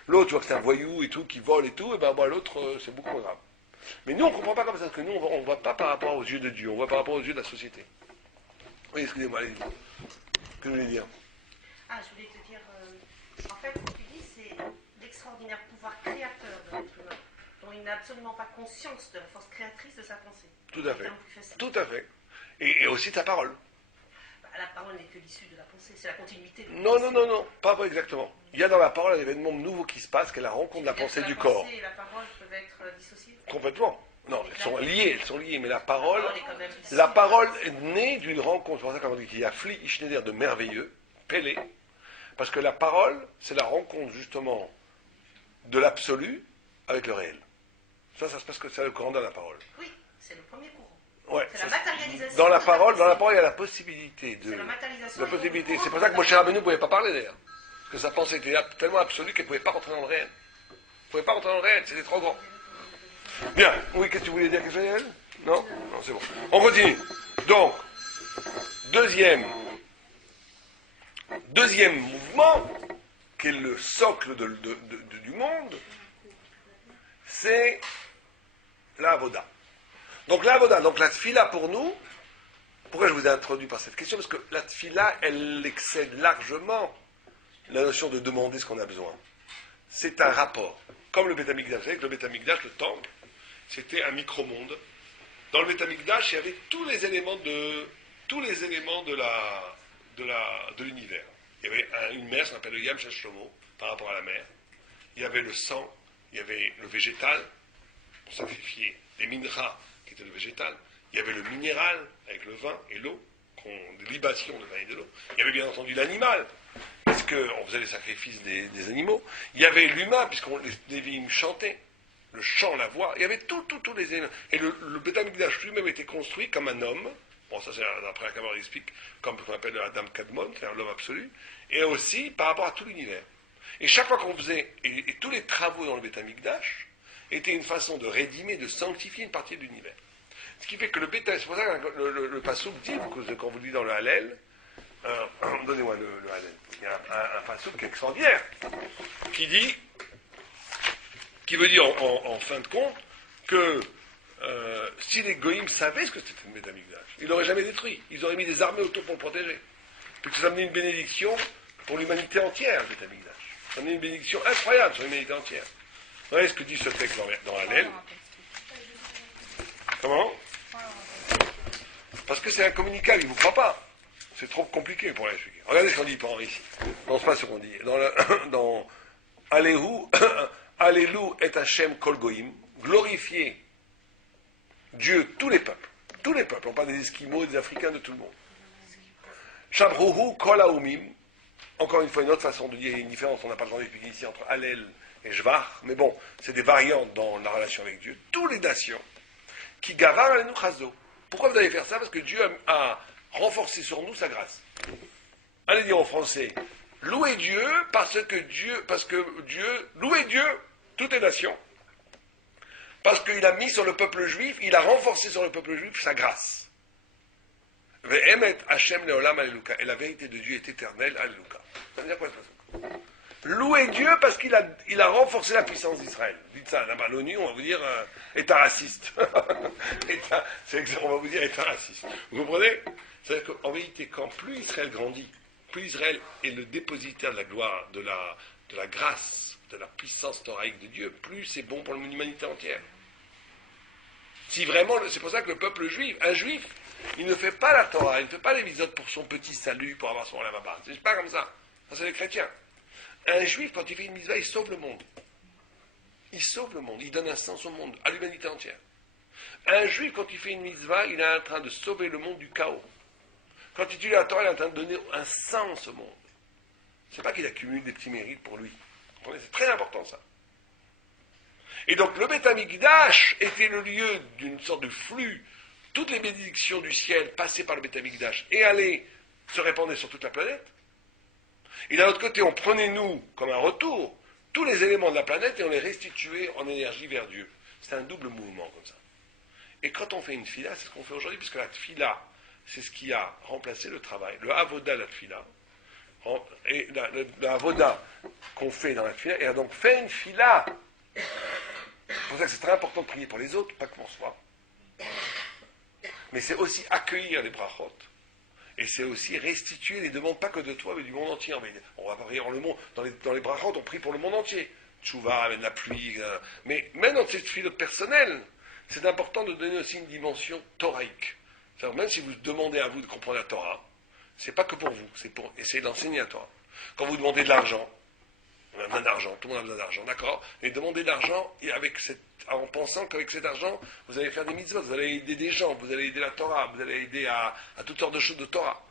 L'autre, tu vois que c'est un voyou et tout, qui vole et tout, et ben l'autre, c'est beaucoup moins grave. Mais nous, on ne comprend pas comme ça, parce que nous, on ne voit pas par rapport aux yeux de Dieu, on voit par rapport aux yeux de la société. Oui, excusez-moi, allez-y. Qu'est-ce que vous voulez dire? Ah, je voulais te dire, en fait, ce que tu dis, c'est l'extraordinaire pouvoir créateur de l'être humain, dont il n'a absolument pas conscience de la force créatrice de sa pensée. Tout à fait. Tout à fait. Et aussi ta parole. Bah, la parole n'est que l'issue de la pensée, c'est la continuité de la Non, pensée. non, pas vrai exactement. Il y a dans la parole un événement nouveau qui se passe, qui est la rencontre de la pensée du corps. La pensée et la parole peuvent être dissociées. Complètement. Non, elles sont liées, mais la parole est née d'une rencontre. C'est pour ça qu'on dit qu'il y a Fli Ishneder de merveilleux, Pélé, parce que la parole, c'est la rencontre justement de l'absolu avec le réel. Ça se passe que c'est le Coran dans la parole. Oui, c'est le premier courant. Ouais, c'est la matérialisation. Dans la parole, il y a la possibilité de. C'est la matérialisation. La possibilité. C'est pour ça que Moshe Rabbeinu ne pouvait pas parler d'ailleurs. Parce que sa pensée était tellement absolue qu'elle ne pouvait pas rentrer dans le réel. Elle ne pouvait pas rentrer dans le réel, c'était trop grand. Bien, oui, qu'est-ce que tu voulais dire, quelque chose? Non, c'est bon. On continue. Donc, deuxième mouvement, qui est le socle du monde, c'est la avoda. Donc la avoda, donc la tfila pour nous, pourquoi je vous ai introduit par cette question? Parce que la tfila, elle excède largement la notion de demander ce qu'on a besoin. C'est un rapport. Comme le Beth Amikdash, vous savez que le Beth Amikdash, le temple, c'était un micro-monde. Dans le Beth Amikdash, il y avait tous les éléments de l'univers. Il y avait une mer, ça s'appelle le Yam Shel Shlomo, par rapport à la mer. Il y avait le sang, il y avait le végétal, pour sacrifier les minras, qui étaient le végétal. Il y avait le minéral, avec le vin et l'eau, des libations de vin et de l'eau. Il y avait bien entendu l'animal, parce qu'on faisait les sacrifices des animaux. Il y avait l'humain, puisqu'on les Lévi'im chantaient. Le chant, la voix, il y avait tous les éléments. Et le Beth Amikdash lui-même était construit comme un homme. Bon, ça c'est après la Kabbalah explique, comme ce qu'on appelle Adam Kadmon, c'est-à-dire l'homme absolu. Et aussi par rapport à tout l'univers. Et chaque fois qu'on faisait, et tous les travaux dans le Beth Amikdash, étaient une façon de rédimer, de sanctifier une partie de l'univers. Ce qui fait que le Beth Amikdash, c'est pour ça que le Passouk dit, quand vous le dites dans le Hallel, donnez-moi le Hallel. Il y a un Passouk qui est extraordinaire, qui veut dire en fin de compte que si les Goïms savaient ce que c'était le Beth Amikdash, ils l'auraient jamais détruit. Ils auraient mis des armées autour pour le protéger. Puis que ça amenait une bénédiction pour l'humanité entière, le Beth Amikdash. Ça amenait une bénédiction incroyable sur l'humanité entière. Vous voyez ce que dit ce texte dans Hallel? Comment? Parce que c'est incommunicable, il ne vous croit pas. C'est trop compliqué pour l'expliquer. Regardez ce qu'on dit pour ici. Non, c'est pas ce qu'on dit. Dans Alléhu, Allélu et Hachem Kol Goïm, glorifier Dieu, tous les peuples, on parle des Esquimaux, des Africains, de tout le monde. Shabruhu Kol Haumim, encore une fois une autre façon de dire, il y a une différence, on n'a pas le temps d'expliquer ici entre Hallel et Shvach, mais bon, c'est des variantes dans la relation avec Dieu. Tous les nations qui gavar alenu chazo. Pourquoi vous allez faire ça? Parce que Dieu a renforcé sur nous sa grâce. Allez dire en français, louez Dieu louez Dieu, toutes les nations, parce qu'il a mis sur le peuple juif, il a renforcé sur le peuple juif sa grâce. Ve'emet Hashem leolam alleluka. Et la vérité de Dieu est éternelle, alleluka. Ça veut dire quoi ça? Louez Dieu parce qu'il a renforcé la puissance d'Israël. Dites ça, là-bas, l'ONU, on va vous dire, État raciste. On va vous dire État raciste. Vous comprenez? C'est-à-dire qu'en vérité, quand plus Israël grandit, plus Israël est le dépositaire de la gloire, de la grâce, de la puissance thoraïque de Dieu, plus c'est bon pour l'humanité entière. Si vraiment, c'est pour ça que le peuple juif, un juif, il ne fait pas la Torah, il ne fait pas les mitzvot pour son petit salut, pour avoir son lavaba. C'est pas comme ça. Ça, c'est les chrétiens. Un juif, quand il fait une mitzvah, il sauve le monde. Il sauve le monde, il donne un sens au monde, à l'humanité entière. Un juif, quand il fait une mitzvah, il est en train de sauver le monde du chaos. Quand il étudie la Torah, il est en train de donner un sens au monde. C'est pas qu'il accumule des petits mérites pour lui. C'est très important ça. Et donc le Beth Amikdash était le lieu d'une sorte de flux. Toutes les bénédictions du ciel passaient par le Beth Amikdash et allaient se répandre sur toute la planète. Et d'un autre côté, on prenait nous, comme un retour, tous les éléments de la planète et on les restituait en énergie vers Dieu. C'est un double mouvement comme ça. Et quand on fait une fila, c'est ce qu'on fait aujourd'hui, puisque la fila, c'est ce qui a remplacé le travail. Le avoda, la fila, et le avoda qu'on fait dans la fila, et a donc fait une fila. C'est pour ça que c'est très important de prier pour les autres, pas que pour soi. Mais c'est aussi accueillir les brachot. Et c'est aussi restituer les demandes, pas que de toi, mais du monde entier. On va prier pour le monde. Dans les brachot, on prie pour le monde entier. Tchouva, amène la pluie. Mais même dans cette filote personnelle, c'est important de donner aussi une dimension thoraïque. C'est-à-dire, même si vous demandez à vous de comprendre la Torah, c'est pas que pour vous, c'est pour essayer d'enseigner la Torah. Quand vous demandez de l'argent, on a besoin d'argent, tout le monde a besoin d'argent, d'accord? Et demandez de l'argent en pensant qu'avec cet argent, vous allez faire des mitzvot, vous allez aider des gens, vous allez aider la Torah, vous allez aider à toutes sortes de choses de Torah,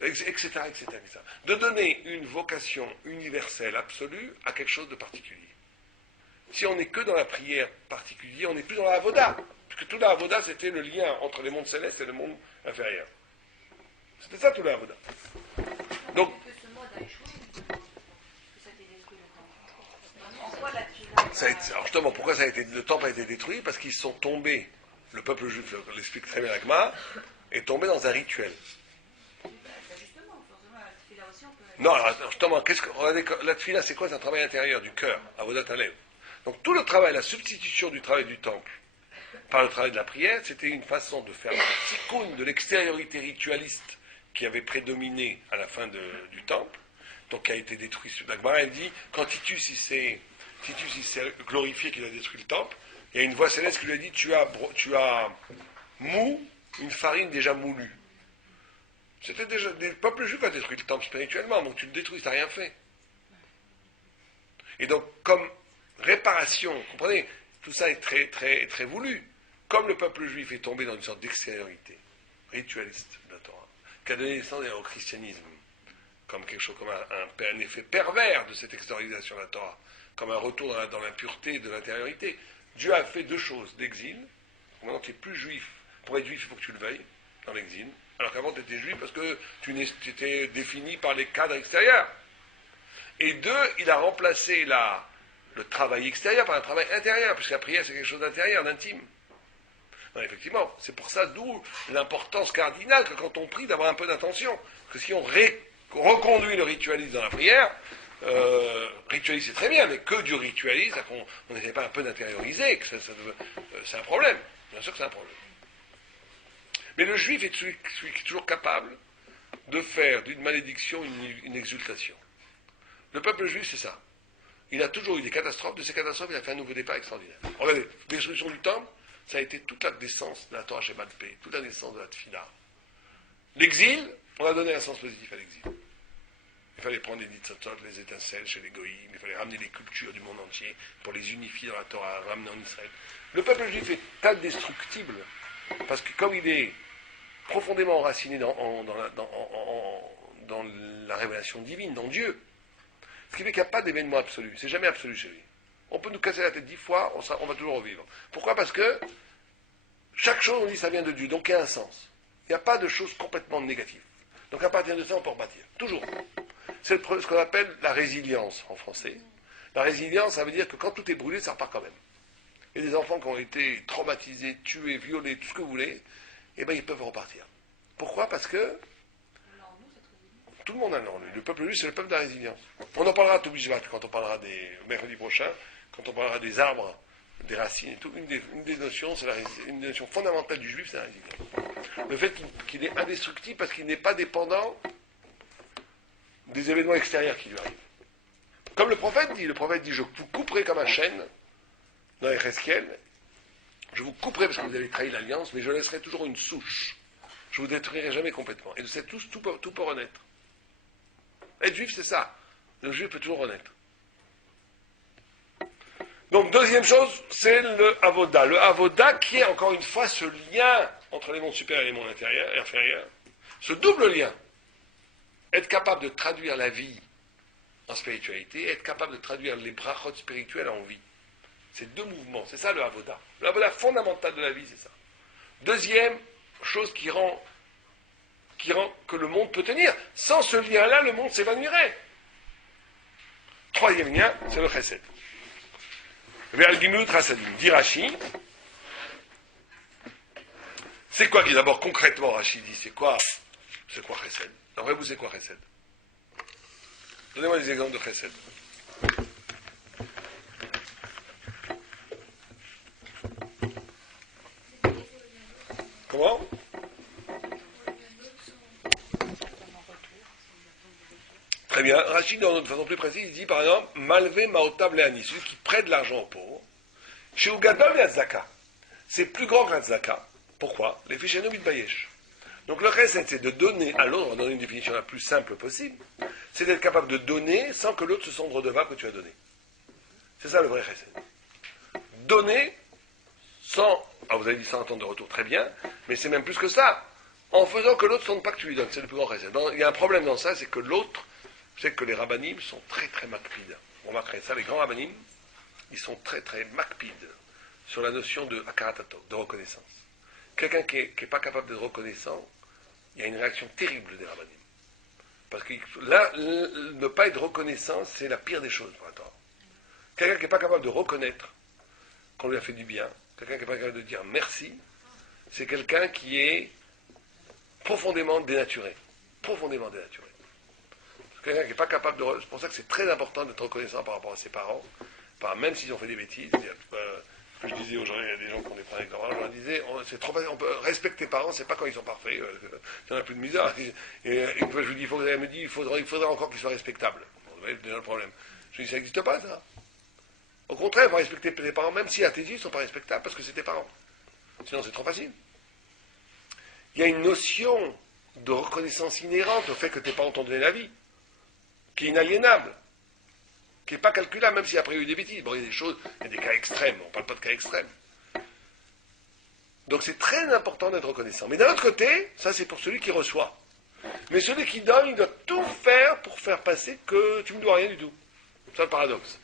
etc., etc. De donner une vocation universelle, absolue, à quelque chose de particulier. Si on n'est que dans la prière particulière, on n'est plus dans la avoda. Parce que tout la avoda, c'était le lien entre les mondes célestes et le monde inférieur. C'était ça tout la avoda. Donc, alors justement, pourquoi le temple a été détruit? Parce qu'ils sont tombés, le peuple juif l'explique très bien l'Agma, est tombé dans un rituel. Non, alors justement, regardez, la tfila, c'est quoi? C'est un travail intérieur du cœur, avodat halev. Donc tout le travail, la substitution du travail du temple par le travail de la prière, c'était une façon de faire le tikkun de l'extériorité ritualiste qui avait prédominé à la fin du temple, donc qui a été détruit. L'Agma, elle dit, quand Titus il s'est glorifié qu'il a détruit le temple, il y a une voix céleste qui lui a dit, tu as mou une farine déjà moulue. C'était déjà, le peuple juif a détruit le temple spirituellement, donc tu le détruis, tu n'as rien fait. Et donc, comme réparation, vous comprenez, tout ça est très, très, très voulu. Comme le peuple juif est tombé dans une sorte d'extériorité ritualiste de la Torah, qui a donné naissance au christianisme, comme quelque chose, comme un effet pervers de cette extériorisation de la Torah, comme un retour dans l'impureté de l'intériorité. Dieu a fait deux choses, l'exil, maintenant tu n'es plus juif. Pour être juif, il faut que tu le veuilles, dans l'exil, alors qu'avant tu étais juif parce que tu étais défini par les cadres extérieurs. Et deux, il a remplacé le travail extérieur par un travail intérieur, puisque la prière c'est quelque chose d'intérieur, d'intime. Non, effectivement, c'est pour ça d'où l'importance cardinale que quand on prie d'avoir un peu d'intention. Parce que si on reconduit le ritualisme dans la prière, ritualiser c'est très bien, mais que du ritualisme, on n'essaie pas un peu d'intérioriser, c'est un problème. Bien sûr que c'est un problème. Mais le juif est celui qui est toujours capable de faire d'une malédiction une exultation. Le peuple juif, c'est ça. Il a toujours eu des catastrophes, de ces catastrophes, il a fait un nouveau départ extraordinaire. Regardez, destruction du temple, ça a été toute la naissance de la Torah Shema de paix, toute la naissance de la Tfila. L'exil, on a donné un sens positif à l'exil. Il fallait prendre les nitzotzot, les étincelles chez les goïms, il fallait ramener les cultures du monde entier pour les unifier dans la Torah, ramener en Israël. Le peuple juif est indestructible, parce que comme il est profondément enraciné dans la révélation divine, dans Dieu, ce qui fait qu'il n'y a pas d'événement absolu, c'est jamais absolu chez lui. On peut nous casser la tête 10 fois, on va toujours revivre. Pourquoi ? Parce que chaque chose, on dit, ça vient de Dieu, donc il y a un sens. Il n'y a pas de choses complètement négatives. Donc à partir de ça, on peut rebâtir. Toujours. C'est ce qu'on appelle la résilience en français. La résilience, ça veut dire que quand tout est brûlé, ça repart quand même. Il y a des enfants qui ont été traumatisés, tués, violés, tout ce que vous voulez, eh bien ils peuvent repartir. Pourquoi ? Parce que tout le monde a en lui. Le peuple juif, c'est le peuple de la résilience. On en parlera à Toubishvat quand on parlera mercredi prochain, quand on parlera des arbres, des racines et tout. Une des notions, une des notions fondamentales du juif, c'est la résilience. Le fait qu'il est indestructible parce qu'il n'est pas dépendant des événements extérieurs qui lui arrivent. Comme le prophète dit, je vous couperai comme un chêne, dans Ezechiel, je vous couperai parce que vous avez trahi l'alliance, mais je laisserai toujours une souche. Je vous détruirai jamais complètement. Et de cette souche, tout peut renaître. Être juif, c'est ça. Le juif peut toujours renaître. Donc, deuxième chose, c'est le avoda. Le avoda qui est, encore une fois, ce lien entre les mondes supérieurs et les mondes inférieurs. Ce double lien. Être capable de traduire la vie en spiritualité, être capable de traduire les brachot spirituels en vie. C'est deux mouvements, c'est ça le avoda. Le avoda fondamental de la vie, c'est ça. Deuxième chose qui rend que le monde peut tenir. Sans ce lien-là, le monde s'évanouirait. Troisième lien, c'est le chesed. Ve'al gimlut chasadim. Dit Rashi. C'est quoi qui d'abord concrètement Rashi dit c'est quoi chesed? D'après vous, c'est quoi chesed? Donnez-moi des exemples de chesed. Comment? Très bien. Rachid, d'une façon plus précise, il dit par exemple Malvé Maotab Leani, celui qui prête de l'argent aux pauvres. Chez Ugadol et Azaka. C'est plus grand qu'un Zaka. Pourquoi? Les fichés Mitbayesh. Donc le chesed, c'est de donner à l'autre, on va donner une définition la plus simple possible, c'est d'être capable de donner sans que l'autre se sente redevable que tu as donné. C'est ça le vrai chesed. Donner sans, vous avez dit sans attendre de retour, très bien, mais c'est même plus que ça, en faisant que l'autre ne sente pas que tu lui donnes, c'est le plus grand chesed. Il y a un problème dans ça, c'est que l'autre, c'est que les rabbanim sont très très makpides. On remarquerait ça, les grands rabbanim, ils sont très très makpides sur la notion de akaratatok, de reconnaissance. Quelqu'un qui n'est pas capable d'être reconnaissant, il y a une réaction terrible des rabbanim. Parce que là, ne pas être reconnaissant, c'est la pire des choses pour un Torah. Quelqu'un qui n'est pas capable de reconnaître qu'on lui a fait du bien, quelqu'un qui n'est pas capable de dire merci, c'est quelqu'un qui est profondément dénaturé. Profondément dénaturé. Quelqu'un qui n'est pas capable de... C'est pour ça que c'est très important d'être reconnaissant par rapport à ses parents, même s'ils ont fait des bêtises. Ce que je disais aujourd'hui, il y a des gens qui ont des problèmes avec leurs parents, je leur disais, c'est trop facile, on peut respecter les parents, c'est pas quand ils sont parfaits, il n'y en a plus de misère. Et une fois, je vous dis, elle me dit, il faudrait encore qu'ils soient respectables. Bon, vous voyez, déjà le problème. Je lui dis, ça n'existe pas, ça. Au contraire, il faut respecter tes parents, même si à tes yeux, ils ne sont pas respectables, parce que c'est tes parents. Sinon, c'est trop facile. Il y a une notion de reconnaissance inhérente au fait que tes parents t'ont donné la vie, qui est inaliénable, qui n'est pas calculable, même si après il y a eu des bêtises. Bon, il y a des choses, il y a des cas extrêmes, on ne parle pas de cas extrêmes. Donc c'est très important d'être reconnaissant. Mais d'un autre côté, ça c'est pour celui qui reçoit. Mais celui qui donne, il doit tout faire pour faire passer que tu ne me dois rien du tout. C'est ça le paradoxe.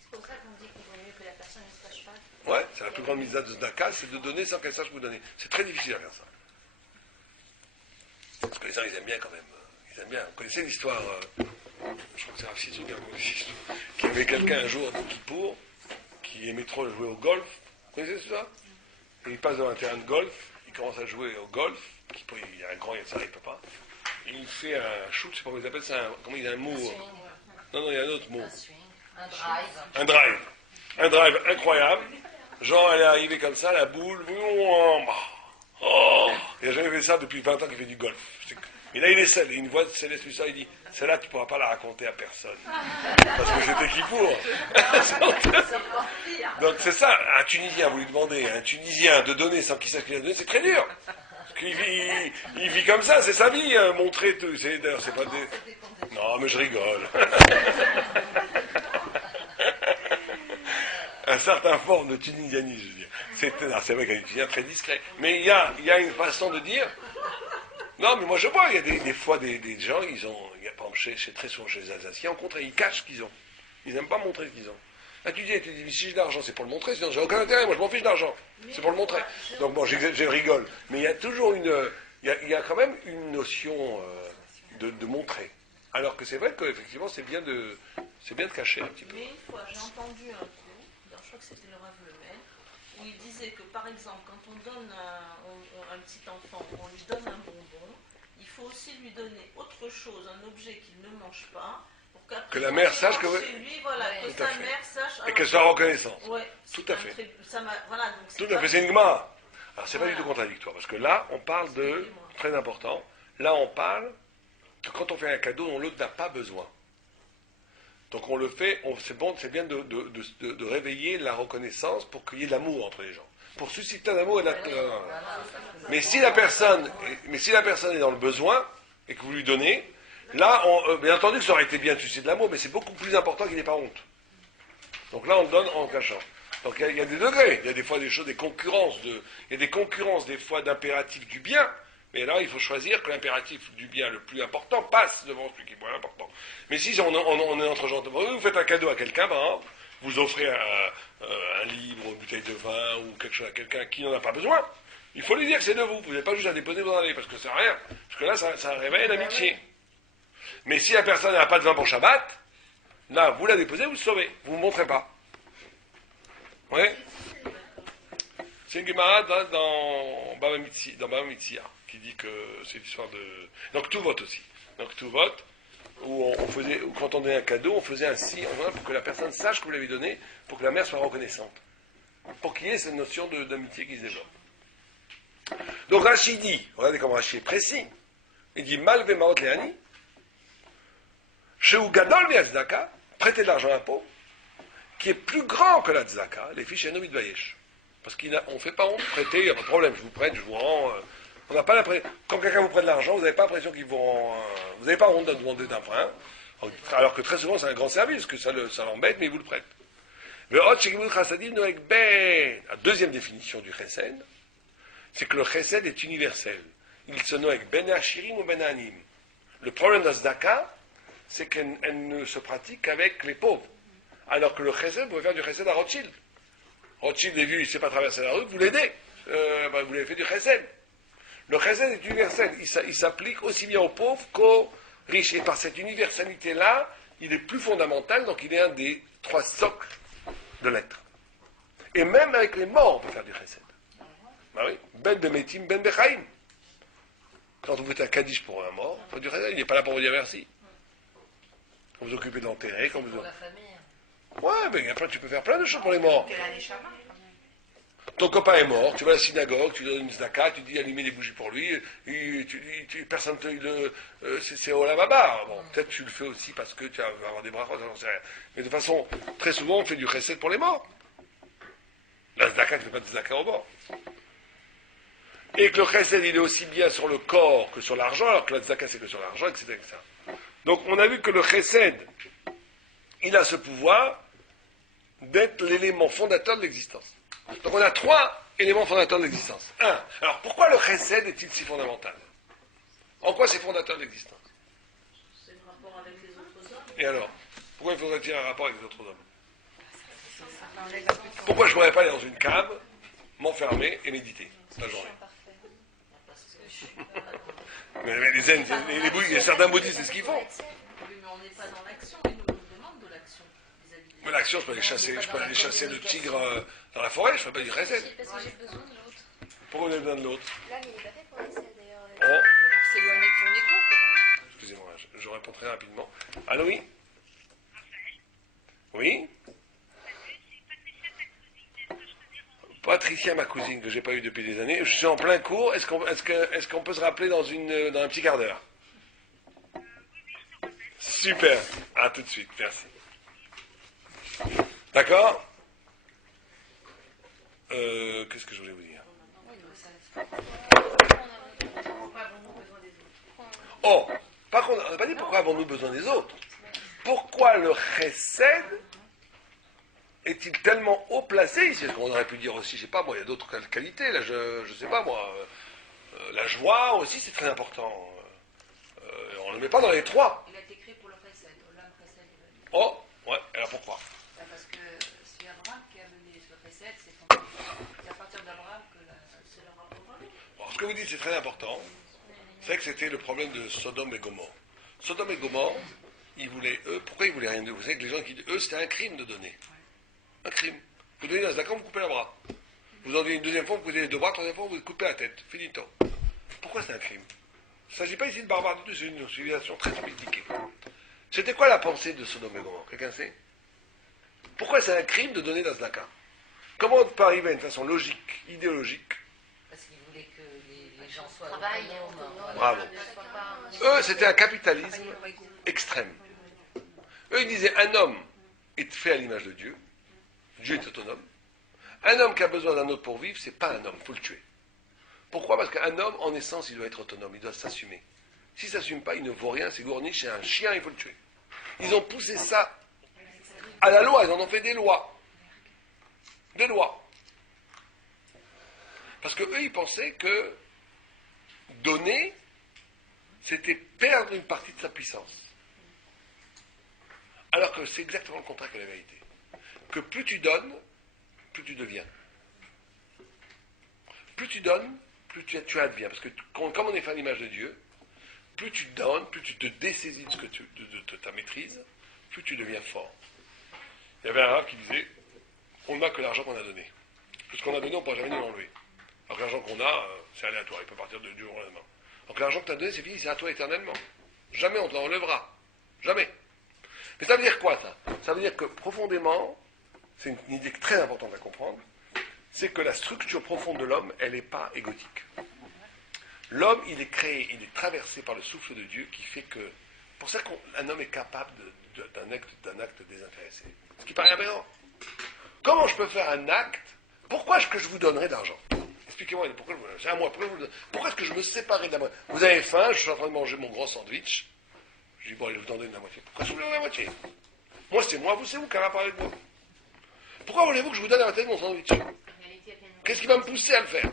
C'est pour ça qu'on dit qu'il vaut mieux que la personne ne sache pas. Ouais, c'est la plus grande misère de Zdaka, c'est de donner sans qu'elle sache vous donner. C'est très difficile à faire ça. Parce que les gens, ils aiment bien quand même. Ils aiment bien. Vous connaissez l'histoire, je crois que c'est Rav Sisoun qui avait quelqu'un un jour à Kippour, qui aimait trop jouer au golf. Vous connaissez ça? Et il passe dans un terrain de golf, il commence à jouer au golf, il y a un grand, il y a ça, il ne peut pas. Et il fait un shoot, je ne sais pas comment ils appellent ça, comment il y a un mot. Non, il y a un autre mot. Un swing, un drive. Un drive. Un drive incroyable. Genre, elle est arrivée comme ça, la boule. Oh, il n'a jamais fait ça depuis 20 ans qu'il fait du golf. Et là, il est seul. Et une voix de Céleste lui sort, il dit, celle-là, tu ne pourras pas la raconter à personne. Parce que c'était Kippour. Donc c'est ça, un Tunisien, vous lui demandez à un Tunisien de donner sans qu'il sache qu'il a donné, c'est très dur. Parce qu'il vit, il vit comme ça, c'est sa vie, montrer tout. D'ailleurs, c'est pas des... Non, mais je rigole. Un certain forme de tunisianisme, je veux dire. C'est vrai qu'un Tunisien très discret. Mais il y a une façon de dire... Non, mais moi je vois, il y a des fois des gens, ils ont... Par exemple, très souvent chez les Alsaciens, au contraire, ils cachent ce qu'ils ont. Ils n'aiment pas montrer ce qu'ils ont. Là, tu dis, si j'ai de l'argent, c'est pour le montrer, sinon j'ai aucun intérêt, moi je m'en fiche d'argent. C'est pour le montrer. Donc bon, je rigole. Mais il y a toujours il y a quand même une notion de montrer. Alors que c'est vrai qu'effectivement, c'est bien de cacher un petit peu. Mais une fois, j'ai entendu un coup, je crois que c'était le Rav Lemel, où il disait que par exemple, quand on donne un petit enfant, on lui donne un bonbon, il faut aussi lui donner autre chose, un objet qu'il ne mange pas, pour que la mère sache que... Lui, voilà, que sa mère sache... Et qu'elle soit reconnaissante. Ouais, tout à fait. Voilà, donc tout à fait, c'est une gma. Alors c'est pas du tout contradictoire, parce que là, on parle de... Très important, là on parle que quand on fait un cadeau, on l'autre n'a pas besoin. Donc on le fait, c'est bien de réveiller la reconnaissance pour qu'il y ait de l'amour entre les gens. Pour susciter l'amour et la... Mais si la personne est dans le besoin, et que vous lui donnez, là, bien entendu que ça aurait été bien de susciter de l'amour, mais c'est beaucoup plus important qu'il n'ait pas honte. Donc là, on le donne en cachant. Donc il y a des degrés, il y a des fois des choses, des concurrences, il y a des concurrences des fois d'impératifs du bien, mais là, il faut choisir que l'impératif du bien le plus important passe devant celui qui est moins important. Mais si on est entre gens, vous faites un cadeau à quelqu'un, vous offrez un livre, une bouteille de vin ou quelque chose à quelqu'un qui n'en a pas besoin, il faut lui dire que c'est de vous. Vous n'avez pas juste à déposer dans l'allée, parce que c'est rien. Parce que là, ça réveille l'amitié. Mais si la personne n'a pas de vin pour Shabbat, là, vous la déposez, vous le sauvez. Vous ne montrez pas. Oui. C'est une Gemara dans Baba Mitzia, qui dit que c'est l'histoire de... Donc tout vote aussi. Donc tout vote, où quand on donnait un cadeau, on faisait un signe pour que la personne sache que vous l'avez donné, pour que la mère soit reconnaissante. Pour qu'il y ait cette notion d'amitié qui se développe. Donc Rashi dit, regardez comment Rashi est précis, il dit Malve Maot Leani, Sheu Gadol Viazdaka, prêtez de l'argent à un pauvre, qui est plus grand que la tzaka, les fiches Enomit Vayesh. Parce qu'on ne fait pas honte, prêter, il n'y a pas de problème, je vous prête, je vous rends. On n'a pas l'impression. Quand quelqu'un vous prête de l'argent, vous n'avez pas l'impression qu'il vous rend. Vous n'avez pas honte de demander d'emprunt, alors que très souvent c'est un grand service, parce que ça l'embête, mais il vous le prête. La deuxième définition du chesed, c'est que le chesed est universel. Il se nomme avec ben ashirim ou ben anim. Le problème de la tzedaka, c'est qu'elle ne se pratique qu'avec les pauvres. Alors que le chesed, vous pouvez faire du chesed à Rothschild. Rothschild est vu, il ne sait pas traverser la rue, vous l'aidez. Vous l'avez fait du chesed. Le chesed est universel. Il s'applique aussi bien aux pauvres qu'aux riches. Et par cette universalité-là, il est plus fondamental, donc il est un des 3 socles de l'être. Et même avec les morts, on peut faire du chesed. Ben oui, ben bemetim, ben bechaim. Quand vous faites un kaddish pour un mort, vous faites du chesed, il n'est pas là pour vous dire merci. Quand vous occupez de l'enterrer, quand vous... Pour la famille. Ouais, mais après tu peux faire plein de choses pour les morts. Ton copain est mort, tu vas à la synagogue, tu donnes une tzedaka, tu dis allumer les bougies pour lui, personne te c'est Olam Haba. Bon, peut-être tu le fais aussi parce que tu vas avoir des brachot, j'en sais rien. Mais de toute façon, très souvent on fait du chesed pour les morts. La tzedaka, tu ne fais pas de tzedaka aux morts. Et que le chesed, il est aussi bien sur le corps que sur l'argent, alors que la tzedaka, c'est que sur l'argent, etc., etc. Donc on a vu que le chesed, il a ce pouvoir d'être l'élément fondateur de l'existence. Donc on a 3 éléments fondateurs de l'existence. 1. Alors pourquoi le chesed est-il si fondamental? En quoi c'est fondateur de l'existence? C'est le rapport avec les autres hommes. Et alors? Pourquoi il faudrait-il un rapport avec les autres hommes? Pourquoi je ne pourrais pas aller dans une cave, m'enfermer et méditer la journée? Mais les zen, il y a certains bouddhistes, c'est ce qu'ils font. Oui, mais on n'est pas dans l'action, ils nous demandent de l'action. Mais l'action, je peux aller chasser le tigre dans la forêt, je ne fais pas du chesed. Parce que j'ai besoin de l'autre. Pourquoi vous avez besoin de l'autre? Là, mais il n'est pas fait pour l'essai d'ailleurs. Oh. On s'éloigne de son égo. Excusez-moi, je réponds très rapidement. Allô, oui? Oui? Patricia, ma cousine, que je n'ai pas eue depuis des années. Je suis en plein cours. Est-ce qu'on peut se rappeler dans un petit quart d'heure? Super. À tout de suite. Merci. D'accord? qu'est-ce que je voulais vous dire? Oh, par contre, on n'a pas dit pourquoi avons-nous besoin des autres. Pourquoi le chesed est-il tellement haut placé ici? On aurait pu dire aussi, je sais pas moi, il y a d'autres qualités, là, je sais pas moi, la joie aussi c'est très important. On ne le met pas dans les trois. Il a été créé pour le chesed, l'homme chesed. Oh, ouais, alors pourquoi? Parce que c'est Abraham qui a mené le chesed, c'est à partir d'Abraham que c'est le rapport à lui. Alors, ce que vous dites c'est très important. C'est que c'était le problème de Sodome et Gomorrhe. Sodome et Gomorrhe, ils voulaient, eux, pourquoi ils voulaient rien de vous? Savez que les gens qui disent, eux, c'était un crime de donner. Un crime. Vous donnez un zakat, vous coupez le bras. Vous en donnez une deuxième fois, vous donnez les deux bras, troisième fois, vous coupez la tête. Finito. Pourquoi c'est un crime? Il ne s'agit pas ici de barbarie du tout, c'est une civilisation très sophistiquée. C'était quoi la pensée de Sodome et Gomorrhe? Quelqu'un sait? Pourquoi c'est un crime de donner la zakat? Comment on peut arriver à une façon logique, idéologique? Parce qu'il voulait que les gens soient Travail, autonomes. Bravo. Eux, c'était un capitalisme extrême. Eux, ils disaient, un homme est fait à l'image de Dieu. Dieu est autonome. Un homme qui a besoin d'un autre pour vivre, c'est pas un homme, il faut le tuer. Pourquoi? Parce qu'un homme, en essence, il doit être autonome, il doit s'assumer. S'il ne s'assume pas, il ne vaut rien, c'est gourniche, c'est un chien, il faut le tuer. Ils ont poussé ça à la loi, ils en ont fait des lois. Des lois. Parce qu'eux, ils pensaient que donner, c'était perdre une partie de sa puissance. Alors que c'est exactement le contraire que la vérité. Que plus tu donnes, plus tu deviens. Plus tu donnes, plus tu adviens. Parce que comme on est fait à l'image de Dieu, plus tu donnes, plus tu te dessaisis de ta maîtrise, plus tu deviens fort. Il y avait un rave qui disait, on n'a que l'argent qu'on a donné. Tout ce qu'on a donné, on ne pourra jamais nous l'enlever. Alors que l'argent qu'on a, c'est aléatoire, il peut partir du jour au lendemain. Donc l'argent que tu as donné, c'est fini, c'est à toi éternellement. Jamais on te l'enlèvera. Jamais. Mais ça veut dire quoi, ça? Ça veut dire que profondément, c'est une idée très importante à comprendre, c'est que la structure profonde de l'homme, elle n'est pas égotique. L'homme, il est créé, il est traversé par le souffle de Dieu qui fait que... C'est pour ça qu'un homme est capable d'un acte désintéressé. Ce qui paraît aberrant. Comment je peux faire un acte? Pourquoi est-ce que je vous donnerai d'argent? Expliquez-moi, c'est à moi, pourquoi est-ce que je me séparerai de la moitié? Vous avez faim, je suis en train de manger mon grand sandwich. Je dis, bon, allez, je vous en donne la moitié. Pourquoi je vous donne la moitié? Moi, c'est moi, vous, c'est vous qui avez parlé de moi. Pourquoi voulez-vous que je vous donne la moitié de mon sandwich? Qu'est-ce qui va me pousser à le faire?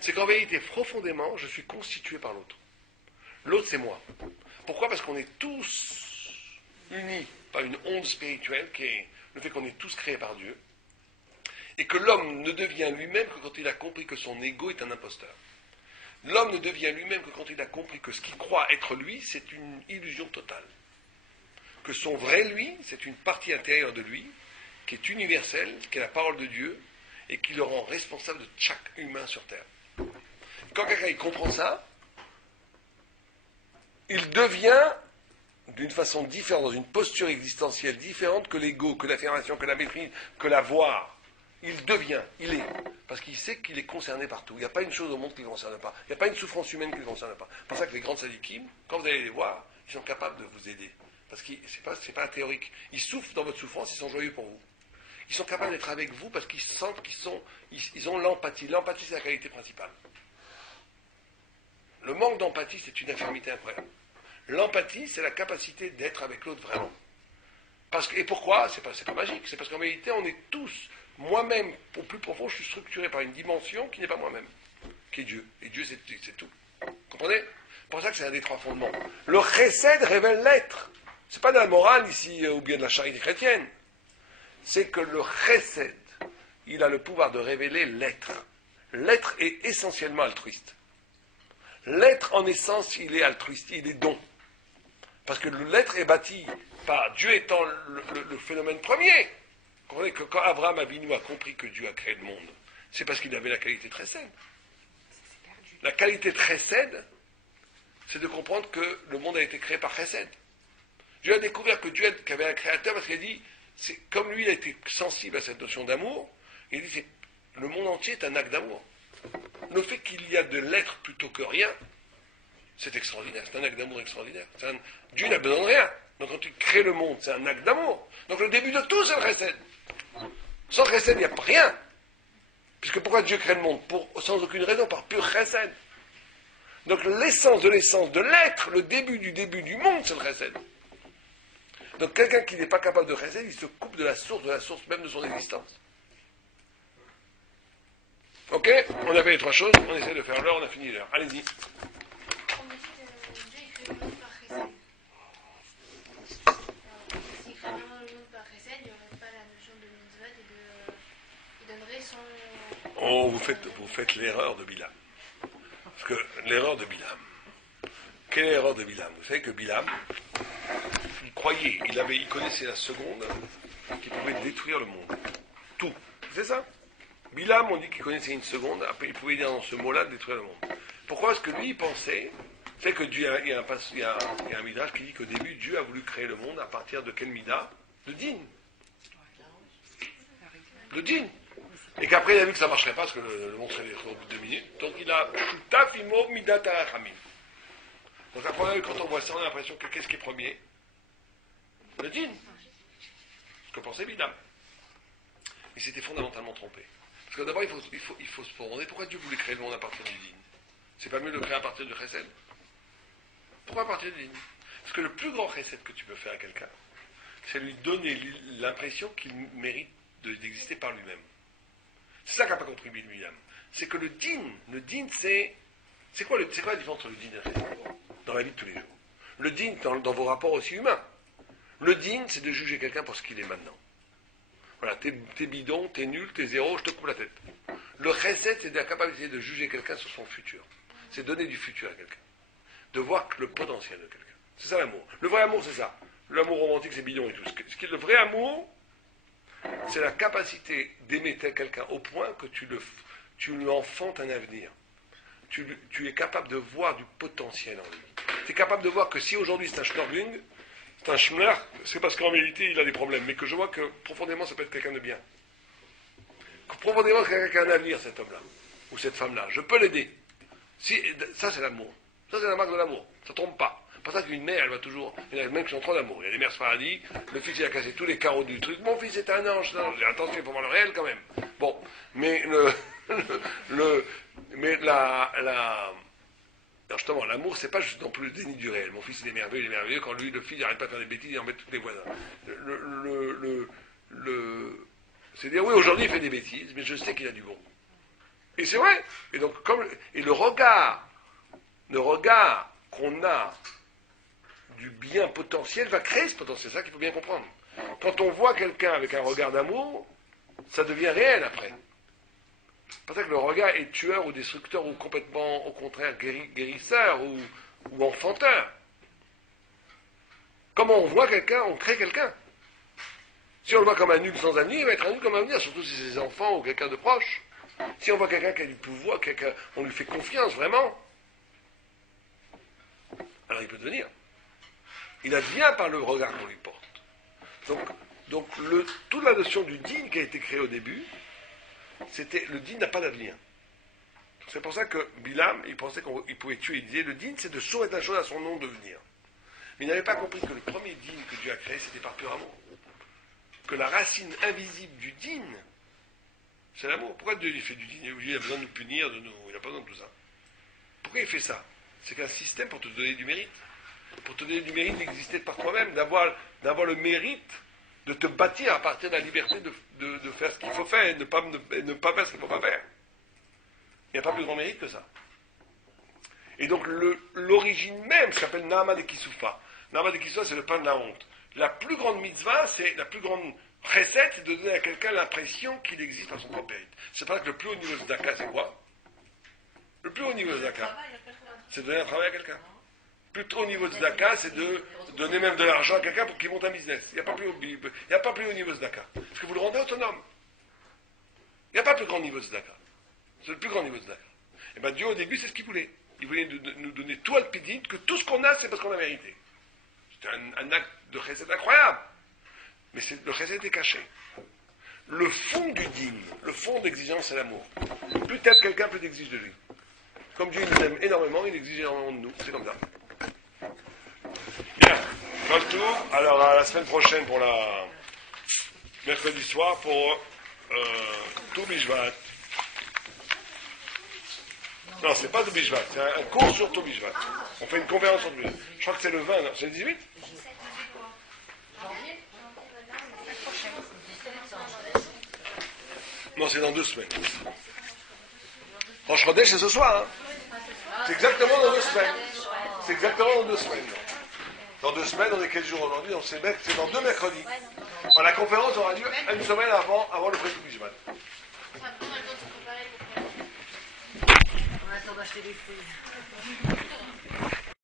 C'est qu'en vérité, profondément, je suis constitué par l'autre. L'autre, c'est moi. Pourquoi? Parce qu'on est tous unis par une onde spirituelle qui est le fait qu'on est tous créés par Dieu. Et que l'homme ne devient lui-même que quand il a compris que son ego est un imposteur. L'homme ne devient lui-même que quand il a compris que ce qu'il croit être lui, c'est une illusion totale. Que son vrai lui, c'est une partie intérieure de lui, qui est universelle, qui est la parole de Dieu, et qui le rend responsable de chaque humain sur Terre. Quand quelqu'un il comprend ça, il devient, d'une façon différente, dans une posture existentielle différente que l'ego, que l'affirmation, que la maîtrise, que la voix. Il devient, il est. Parce qu'il sait qu'il est concerné partout. Il n'y a pas une chose au monde qui ne le concerne pas. Il n'y a pas une souffrance humaine qui ne le concerne pas. C'est pour ça que les grands sadikim, quand vous allez les voir, ils sont capables de vous aider. Parce que c'est pas théorique. Ils souffrent dans votre souffrance, ils sont joyeux pour vous. Ils sont capables d'être avec vous parce qu'ils sentent ils ont l'empathie. L'empathie, c'est la qualité principale. Le manque d'empathie, c'est une infirmité incroyable. L'empathie, c'est la capacité d'être avec l'autre vraiment. Et pourquoi? C'est pas magique. C'est parce qu'en réalité, on est tous... Moi-même, au plus profond, je suis structuré par une dimension qui n'est pas moi-même, qui est Dieu. Et Dieu, c'est tout. Vous comprenez? C'est pour ça que c'est un des trois fondements. Le chesed révèle l'être. C'est pas de la morale ici, ou bien de la charité chrétienne. C'est que le chesed, il a le pouvoir de révéler l'être. L'être est essentiellement altruiste. L'être, en essence, il est altruiste, il est don. Parce que l'être est bâti par Dieu étant le phénomène premier. Vous comprenez que quand Abraham Avinu a compris que Dieu a créé le monde, c'est parce qu'il avait la qualité très saine. La qualité très saine, c'est de comprendre que le monde a été créé par chesed. Dieu a découvert que Dieu avait un créateur parce qu'il a dit, comme lui il a été sensible à cette notion d'amour, il a dit le monde entier est un acte d'amour. Le fait qu'il y a de l'être plutôt que rien, c'est extraordinaire, c'est un acte d'amour extraordinaire. Dieu n'a besoin de rien. Donc quand tu crées le monde, c'est un acte d'amour. Donc le début de tout, c'est le chesed. Sans chesed, il n'y a rien. Puisque pourquoi Dieu crée le monde? Sans aucune raison, par pur chesed. Donc l'essence de l'être, le début du monde, c'est le chesed. Donc quelqu'un qui n'est pas capable de chesed, il se coupe de la source même de son existence. Ok, on a fait les trois choses, on essaie de faire l'heure, on a fini l'heure. Allez-y. On dit que Dieu il crée le monde par chesed. S'il crée vraiment le monde par chesed, il n'y aurait pas la notion de mitzvot et il donnerait son... Oh, vous faites l'erreur de Bilam. Parce que l'erreur de Bilam. Quelle est l'erreur de Bilam? Vous savez que Bilam, il croyait, il connaissait la seconde qui pouvait détruire le monde. Tout. C'est ça? Bilam, on dit qu'il connaissait une seconde, après il pouvait dire dans ce mot-là détruire le monde. Pourquoi? Parce que lui, il pensait, c'est que Dieu, il y a un midrash qui dit qu'au début, Dieu a voulu créer le monde à partir de quel midah? De din. De din. Et qu'après, il a vu que ça ne marcherait pas, parce que le monde serait détruit au bout de 2 minutes. Donc il a shutaf imo midat harachamim. Donc la première fois, quand on voit ça, on a l'impression que qu'est-ce qui est premier? Le din. Ce que pensait Bilam. Il s'était fondamentalement trompé. Parce que d'abord, il faut se demander pourquoi Dieu voulait créer le monde à partir du din. C'est pas mieux de le créer à partir du chesed? Pourquoi à partir du din? Parce que le plus grand chesed que tu peux faire à quelqu'un, c'est lui donner l'impression qu'il mérite d'exister par lui-même. C'est ça qu'a pas compris Bilam. C'est que le din, c'est quoi la différence entre le din et le chesed dans la vie de tous les jours? Le din, dans vos rapports aussi humains. Le din, c'est de juger quelqu'un pour ce qu'il est maintenant. Voilà, t'es bidon, t'es nul, t'es zéro, je te coupe la tête. Le chesed, c'est la capacité de juger quelqu'un sur son futur. C'est donner du futur à quelqu'un. De voir le potentiel de quelqu'un. C'est ça l'amour. Le vrai amour, c'est ça. L'amour romantique, c'est bidon et tout. Le vrai amour, c'est la capacité d'aimer quelqu'un au point que tu lui enfantes un avenir. Tu es capable de voir du potentiel en lui. Tu es capable de voir que si aujourd'hui c'est un schnorling, c'est un schmler, c'est parce qu'en vérité il a des problèmes, mais que je vois que profondément ça peut être quelqu'un de bien. Que profondément c'est quelqu'un qui a un avenir, cet homme-là, ou cette femme-là. Je peux l'aider. Ça c'est l'amour. Ça c'est la marque de l'amour. Ça ne trompe pas. C'est pour ça qu'une mère, elle va toujours. Il y a des mecs qui sont trop d'amour. Il y a des mères sfaradis, le fils il a cassé tous les carreaux du truc. Mon fils est un ange. Non, attention, il faut voir le réel quand même. Bon, mais alors justement, l'amour, c'est pas juste non plus le déni du réel. Mon fils, il est merveilleux, quand lui, le fils, il n'arrête pas de faire des bêtises, il embête tous les voisins. C'est dire, oui, aujourd'hui, il fait des bêtises, mais je sais qu'il a du bon. Et c'est vrai. Et donc, le regard qu'on a du bien potentiel va créer ce potentiel. C'est ça qu'il faut bien comprendre. Quand on voit quelqu'un avec un regard d'amour, ça devient réel après. Peut-être que le regard est tueur ou destructeur ou complètement, au contraire, guérisseur ou enfanteur. Comment on voit quelqu'un, on crée quelqu'un. Si on le voit comme un nul sans avenir, il va être un nul comme un avenir, surtout si c'est ses enfants ou quelqu'un de proche. Si on voit quelqu'un qui a du pouvoir, on lui fait confiance vraiment, alors il peut devenir. Il advient par le regard qu'on lui porte. Donc toute la notion du din qui a été créée au début, le din n'a pas d'avenir. C'est pour ça que Bilam, il pensait qu'il pouvait tuer. Il disait, le din, c'est de soumettre la chose à son nom devenir. Mais il n'avait pas compris que le premier din que Dieu a créé, c'était par pur amour. Que la racine invisible du din, c'est l'amour. Pourquoi Dieu fait du din? Il a besoin de nous punir, il n'a pas besoin de tout ça. Pourquoi il fait ça? C'est qu'un système pour te donner du mérite. Pour te donner du mérite d'exister par toi-même, d'avoir le mérite de te bâtir à partir de la liberté de faire ce qu'il faut faire et ne pas faire ce qu'il ne faut pas faire. Il n'y a pas plus grand mérite que ça. Et donc l'origine même s'appelle Na'ama de Kisufa. Na'ama de Kisufa, c'est le pain de la honte. La plus grande mitzvah, c'est la plus grande recette, c'est de donner à quelqu'un l'impression qu'il existe par son propre mérite. C'est pas que le plus haut niveau de Zdaka, c'est quoi? Le plus haut niveau de Zdaka, c'est de donner un travail à quelqu'un. Le plus haut niveau de Zdaka, c'est de donner même de l'argent à quelqu'un pour qu'il monte un business. Il n'y a pas plus haut niveau de Zdaka. Parce que vous le rendez autonome. Il n'y a pas plus grand niveau de Zdaka. C'est le plus grand niveau de Zdaka. Et bien Dieu, au début, c'est ce qu'il voulait. Il voulait nous donner tout à l'pidit, que tout ce qu'on a, c'est parce qu'on a mérité. C'était un acte de chesed incroyable. Mais le chesed est caché. Le fond du digne, le fond d'exigence, c'est l'amour. Plus t'aimes quelqu'un, plus t'exiges de lui. Comme Dieu nous aime énormément, il exige énormément de nous. C'est comme ça. Bien. Comme tout, alors à la semaine prochaine pour mercredi soir pour tout Bishvat. Non, c'est pas Toubishvat, c'est un cours sur Toubishvat. On fait une conférence sur Toubishvat. Je crois que c'est le 20, non, c'est le 18 Janvier. Non, c'est dans 2 semaines. Rosh Chodesh, c'est ce soir. Hein. C'est exactement dans 2 semaines. C'est exactement dans 2 semaines. Dans 2 semaines, on est quel jour aujourd'hui? C'est dans 2 mercredis. Bon, la conférence aura lieu une semaine avant le pré Toubishvat. On a besoin de se préparer pour On attend d'acheter des fruits.